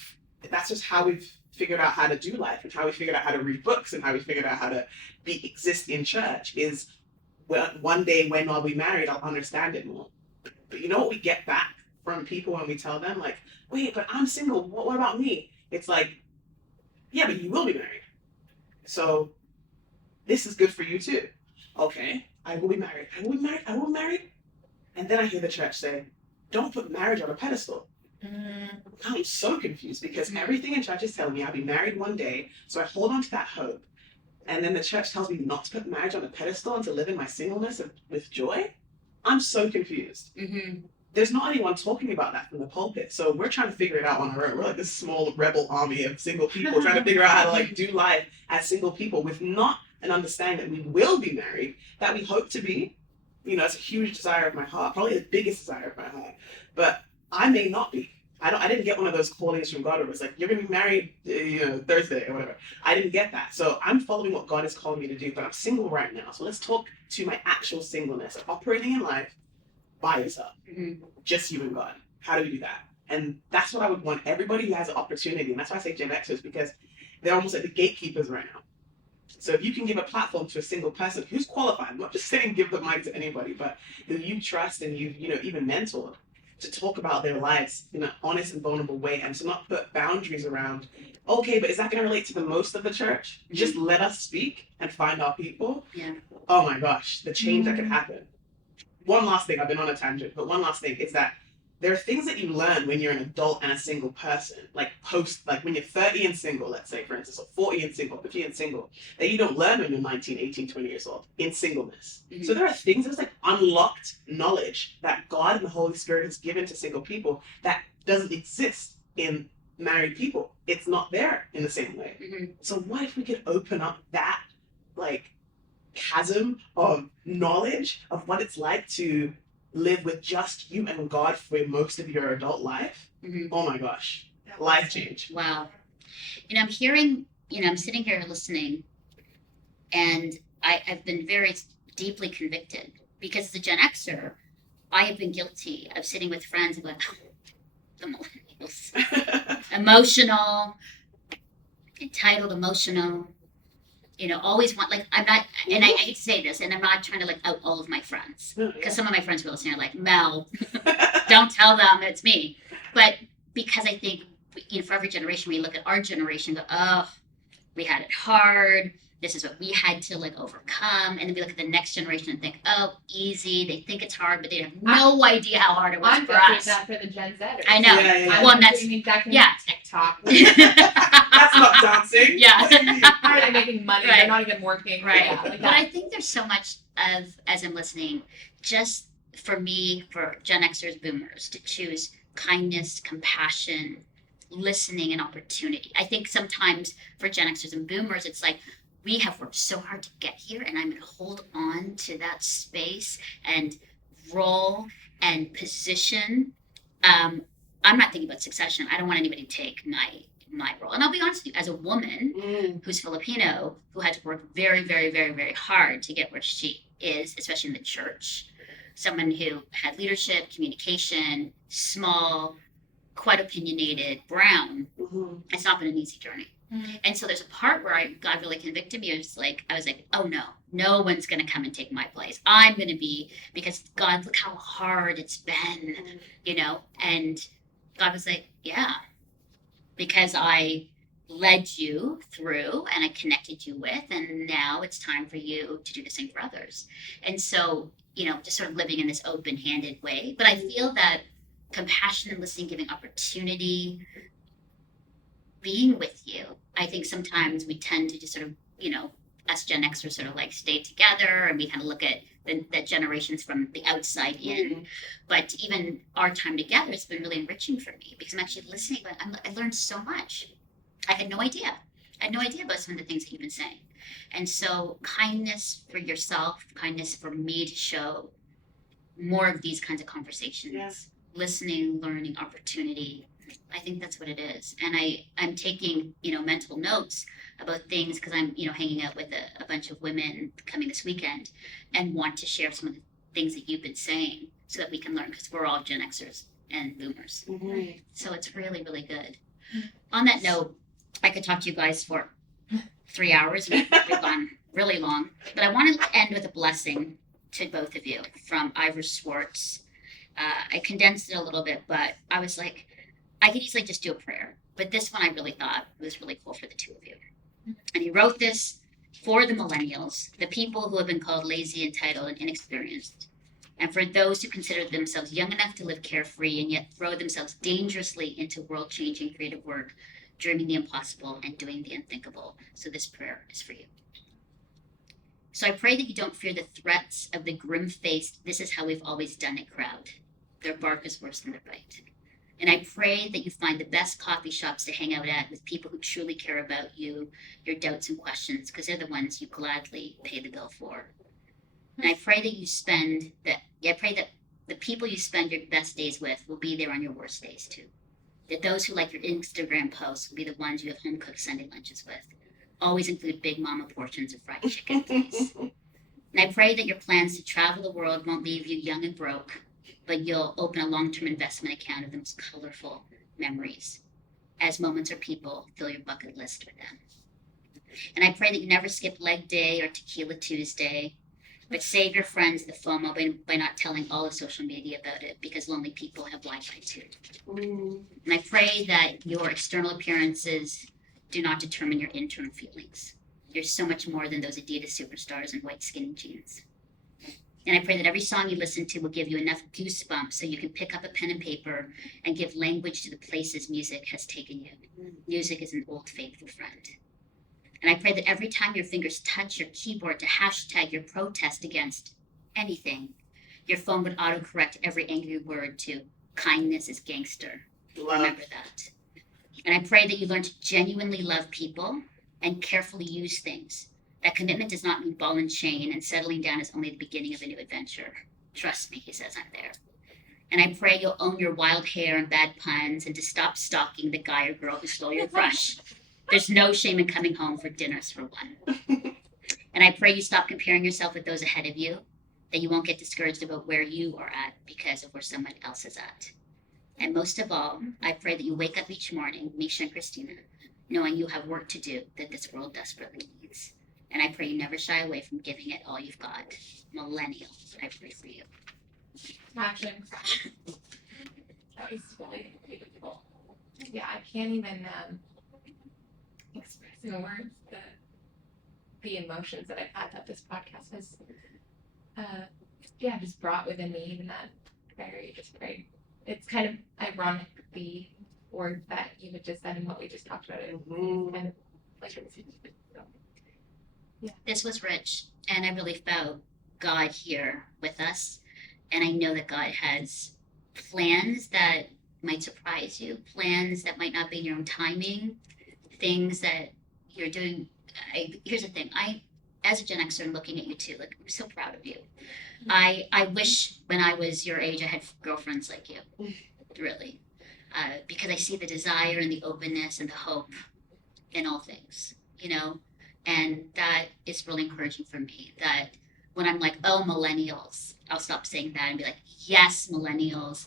that's just how we've figured out how to do life, and how we figured out how to read books, and how we figured out how to exist in church. Is, well, one day when I'll be married, I'll understand it more. But you know what we get back from people when we tell them, like, wait, but I'm single, what about me? It's like, yeah, but you will be married. So this is good for you too. Okay, I will be married. I will be married. I will be married. And then I hear the church say, don't put marriage on a pedestal. I'm so confused, because everything in church is telling me I'll be married one day, so I hold on to that hope. And then the church tells me not to put marriage on a pedestal and to live in my singleness with joy. I'm so confused. Mhm. There's not anyone talking about that from the pulpit, so we're trying to figure it out on our own. We're like this small rebel army of single people trying to figure out how to like do life as single people, with not an understanding that we will be married, that we hope to be. You know, it's a huge desire of my heart, probably the biggest desire of my heart. But I may not be. I didn't get one of those callings from God where it's like, you're going to be married, Thursday or whatever. I didn't get that. So I'm following what God is calling me to do, but I'm single right now. So let's talk to my actual singleness, operating in life by yourself, just you and God. How do we do that? And that's what I would want everybody who has an opportunity. And that's why I say Gen Xers, because they're almost like the gatekeepers right now. So if you can give a platform to a single person who's qualified, I'm not just saying give the mic to anybody, but who you trust and you've even mentored, to talk about their lives in an honest and vulnerable way, and to not put boundaries around, okay, but is that going to relate to the most of the church? Just let us speak and find our people. Yeah. Oh my gosh, the change that could happen. One last thing, I've been on a tangent, but one last thing is that there are things that you learn when you're an adult and a single person, like when you're 30 and single, let's say, for instance, or 40 and single, 50 and single, that you don't learn when you're 19, 18, 20 years old in singleness. So there are things that's like unlocked knowledge that God and the Holy Spirit has given to single people that doesn't exist in married people. It's not there in the same way. So what if we could open up that like chasm of knowledge of what it's like to live with just you and God for most of your adult life. Mhm. Oh my gosh, life change. Wow. I'm hearing, I'm sitting here listening, and I've been very deeply convicted because as a Gen Xer, I have been guilty of sitting with friends and going, oh, the millennials. Emotional, entitled, emotional, always want, like, I'm not, and I hate to say this, and I'm not trying to, like, out all of my friends, because some of my friends who are listening are like, Mel, don't tell them it's me. But because I think, for every generation, we look at our generation and go, oh, we had it hard. This is what we had to, like, overcome. And then we look at the next generation and think, oh, easy. They think it's hard, but they have no idea how hard it was I'm for guilty of us. that for the Gen Zers. I know. Yeah. Well, that's exactly yeah. TikTok. That's not dancing. Yeah. How are they making money? Right. They're not even working. Right. Yeah, like But that. I think there's so much of, as I'm listening, just for me, for Gen Xers, boomers, to choose kindness, compassion, listening, and opportunity. I think sometimes for Gen Xers and boomers, it's like, we have worked so hard to get here, and I'm going to hold on to that space and role and position. I'm not thinking about succession. I don't want anybody to take my role. And I'll be honest with you, as a woman who's Filipino, who had to work very, very, very, very hard to get where she is, especially in the church, someone who had leadership, communication, small, quite opinionated, brown, it's not been an easy journey. And so there's a part where God really convicted me. I was like, oh no one's going to come and take my place. I'm going to be, because God, look how hard it's been, and God was like, yeah, because I led you through and I connected you with, and now it's time for you to do the same for others. And so, just sort of living in this open-handed way. But I feel that compassion and listening, giving opportunity, being with you. I think sometimes we tend to just sort of, us Gen Xers sort of like stay together, and we kind of look at the generations from the outside in. But even our time together has been really enriching for me, because I'm actually listening. But I learned so much. I had no idea. About some of the things that you've been saying. And so kindness for yourself, kindness for me to show more of these kinds of conversations. Yes. Listening, learning, opportunity. I think that's what it is. And I'm taking, mental notes about things, because I'm, hanging out with a bunch of women coming this weekend, and want to share some of the things that you've been saying so that we can learn, because we're all Gen Xers and boomers. So it's really, really good. On that note, I could talk to you guys for 3 hours. We've gone really long. But I want to end with a blessing to both of you from Ivor Swartz. I condensed it a little bit, but I was like, I could easily just do a prayer. But this one I really thought was really cool for the two of you. And he wrote this for the millennials, the people who have been called lazy, entitled, and inexperienced. And for those who consider themselves young enough to live carefree and yet throw themselves dangerously into world-changing creative work, dreaming the impossible and doing the unthinkable. So this prayer is for you. So I pray that you don't fear the threats of the grim-faced, this is how we've always done it crowd. Their bark is worse than their bite. And I pray that you find the best coffee shops to hang out at with people who truly care about you, your doubts and questions, because they're the ones you gladly pay the bill for. And I pray that I pray that the people you spend your best days with will be there on your worst days too. That those who like your Instagram posts will be the ones you have home-cooked Sunday lunches with. Always include Big Mama portions of fried chicken, please. And I pray that your plans to travel the world won't leave you young and broke, but you'll open a long-term investment account of the most colorful memories, as moments or people fill your bucket list with them. And I pray that you never skip leg day or tequila Tuesday, but save your friends the FOMO by not telling all of social media about it, because lonely people have Wi-Fi too. And I pray that your external appearances do not determine your internal feelings. You're so much more than those Adidas superstars in white skinny jeans. And I pray that every song you listen to will give you enough goosebumps so you can pick up a pen and paper and give language to the places music has taken you. Music is an old faithful friend. And I pray that every time your fingers touch your keyboard to hashtag your protest against anything, your phone would autocorrect every angry word to kindness is gangster. Remember that. And I pray that you learn to genuinely love people and carefully use things That commitment does not mean ball and chain, and settling down is only the beginning of a new adventure. Trust me, he says, I'm there. And I pray you'll own your wild hair and bad puns and to stop stalking the guy or girl who stole your crush. There's no shame in coming home for dinners for one. And I pray you stop comparing yourself with those ahead of you, that you won't get discouraged about where you are at because of where someone else is at. And most of all, I pray that you wake up each morning, Meisha and Christina, knowing you have work to do that this world desperately needs. And I pray you never shy away from giving it all you've got. Millennial, I pray for you. Passion. That was really beautiful. Yeah, I can't even express in words the emotions that I've had that this podcast has, just brought within me. Even that very. It's kind of ironic the words that you had just said and what we just talked about. It kind of like so, yeah. This was rich, and I really felt God here with us. And I know that God has plans that might surprise you, plans that might not be in your own timing, things that you're doing. Here's the thing. As a Gen Xer, I'm looking at you too. Like, I'm so proud of you. I wish when I was your age, I had girlfriends like you, really. Because I see the desire and the openness and the hope in all things, and that is really encouraging for me. That when I'm like, oh, millennials, I'll stop saying that and be like, yes, millennials,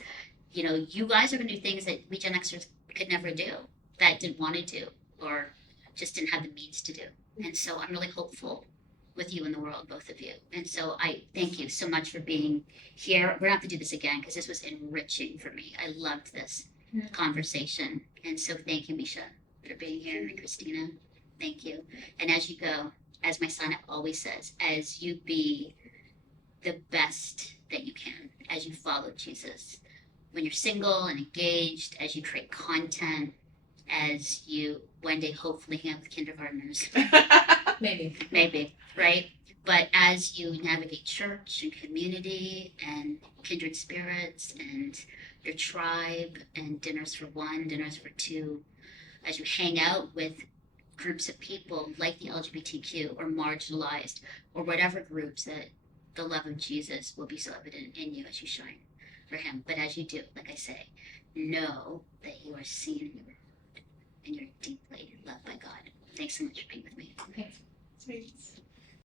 you guys are going to do things that we Gen Xers could never do, that didn't want to do, or just didn't have the means to do. And so I'm really hopeful with you in the world, both of you. And so I thank you so much for being here. We're going to have to do this again because this was enriching for me. I loved this conversation. And so thank you, Meisha, for being here, and Christina. Thank you. And as you go, as my son always says, as you be the best that you can, as you follow Jesus, when you're single and engaged, as you create content, as you one day hopefully hang out with kindergartners. Maybe, right? But as you navigate church and community and kindred spirits and your tribe and dinners for one, dinners for two, as you hang out with groups of people like the LGBTQ or marginalized or whatever groups, that the love of Jesus will be so evident in you as you shine for him. But as you do, like I say, know that you are seen and you're heard and you're deeply loved by God. Thanks so much for being with me. Okay. Thanks.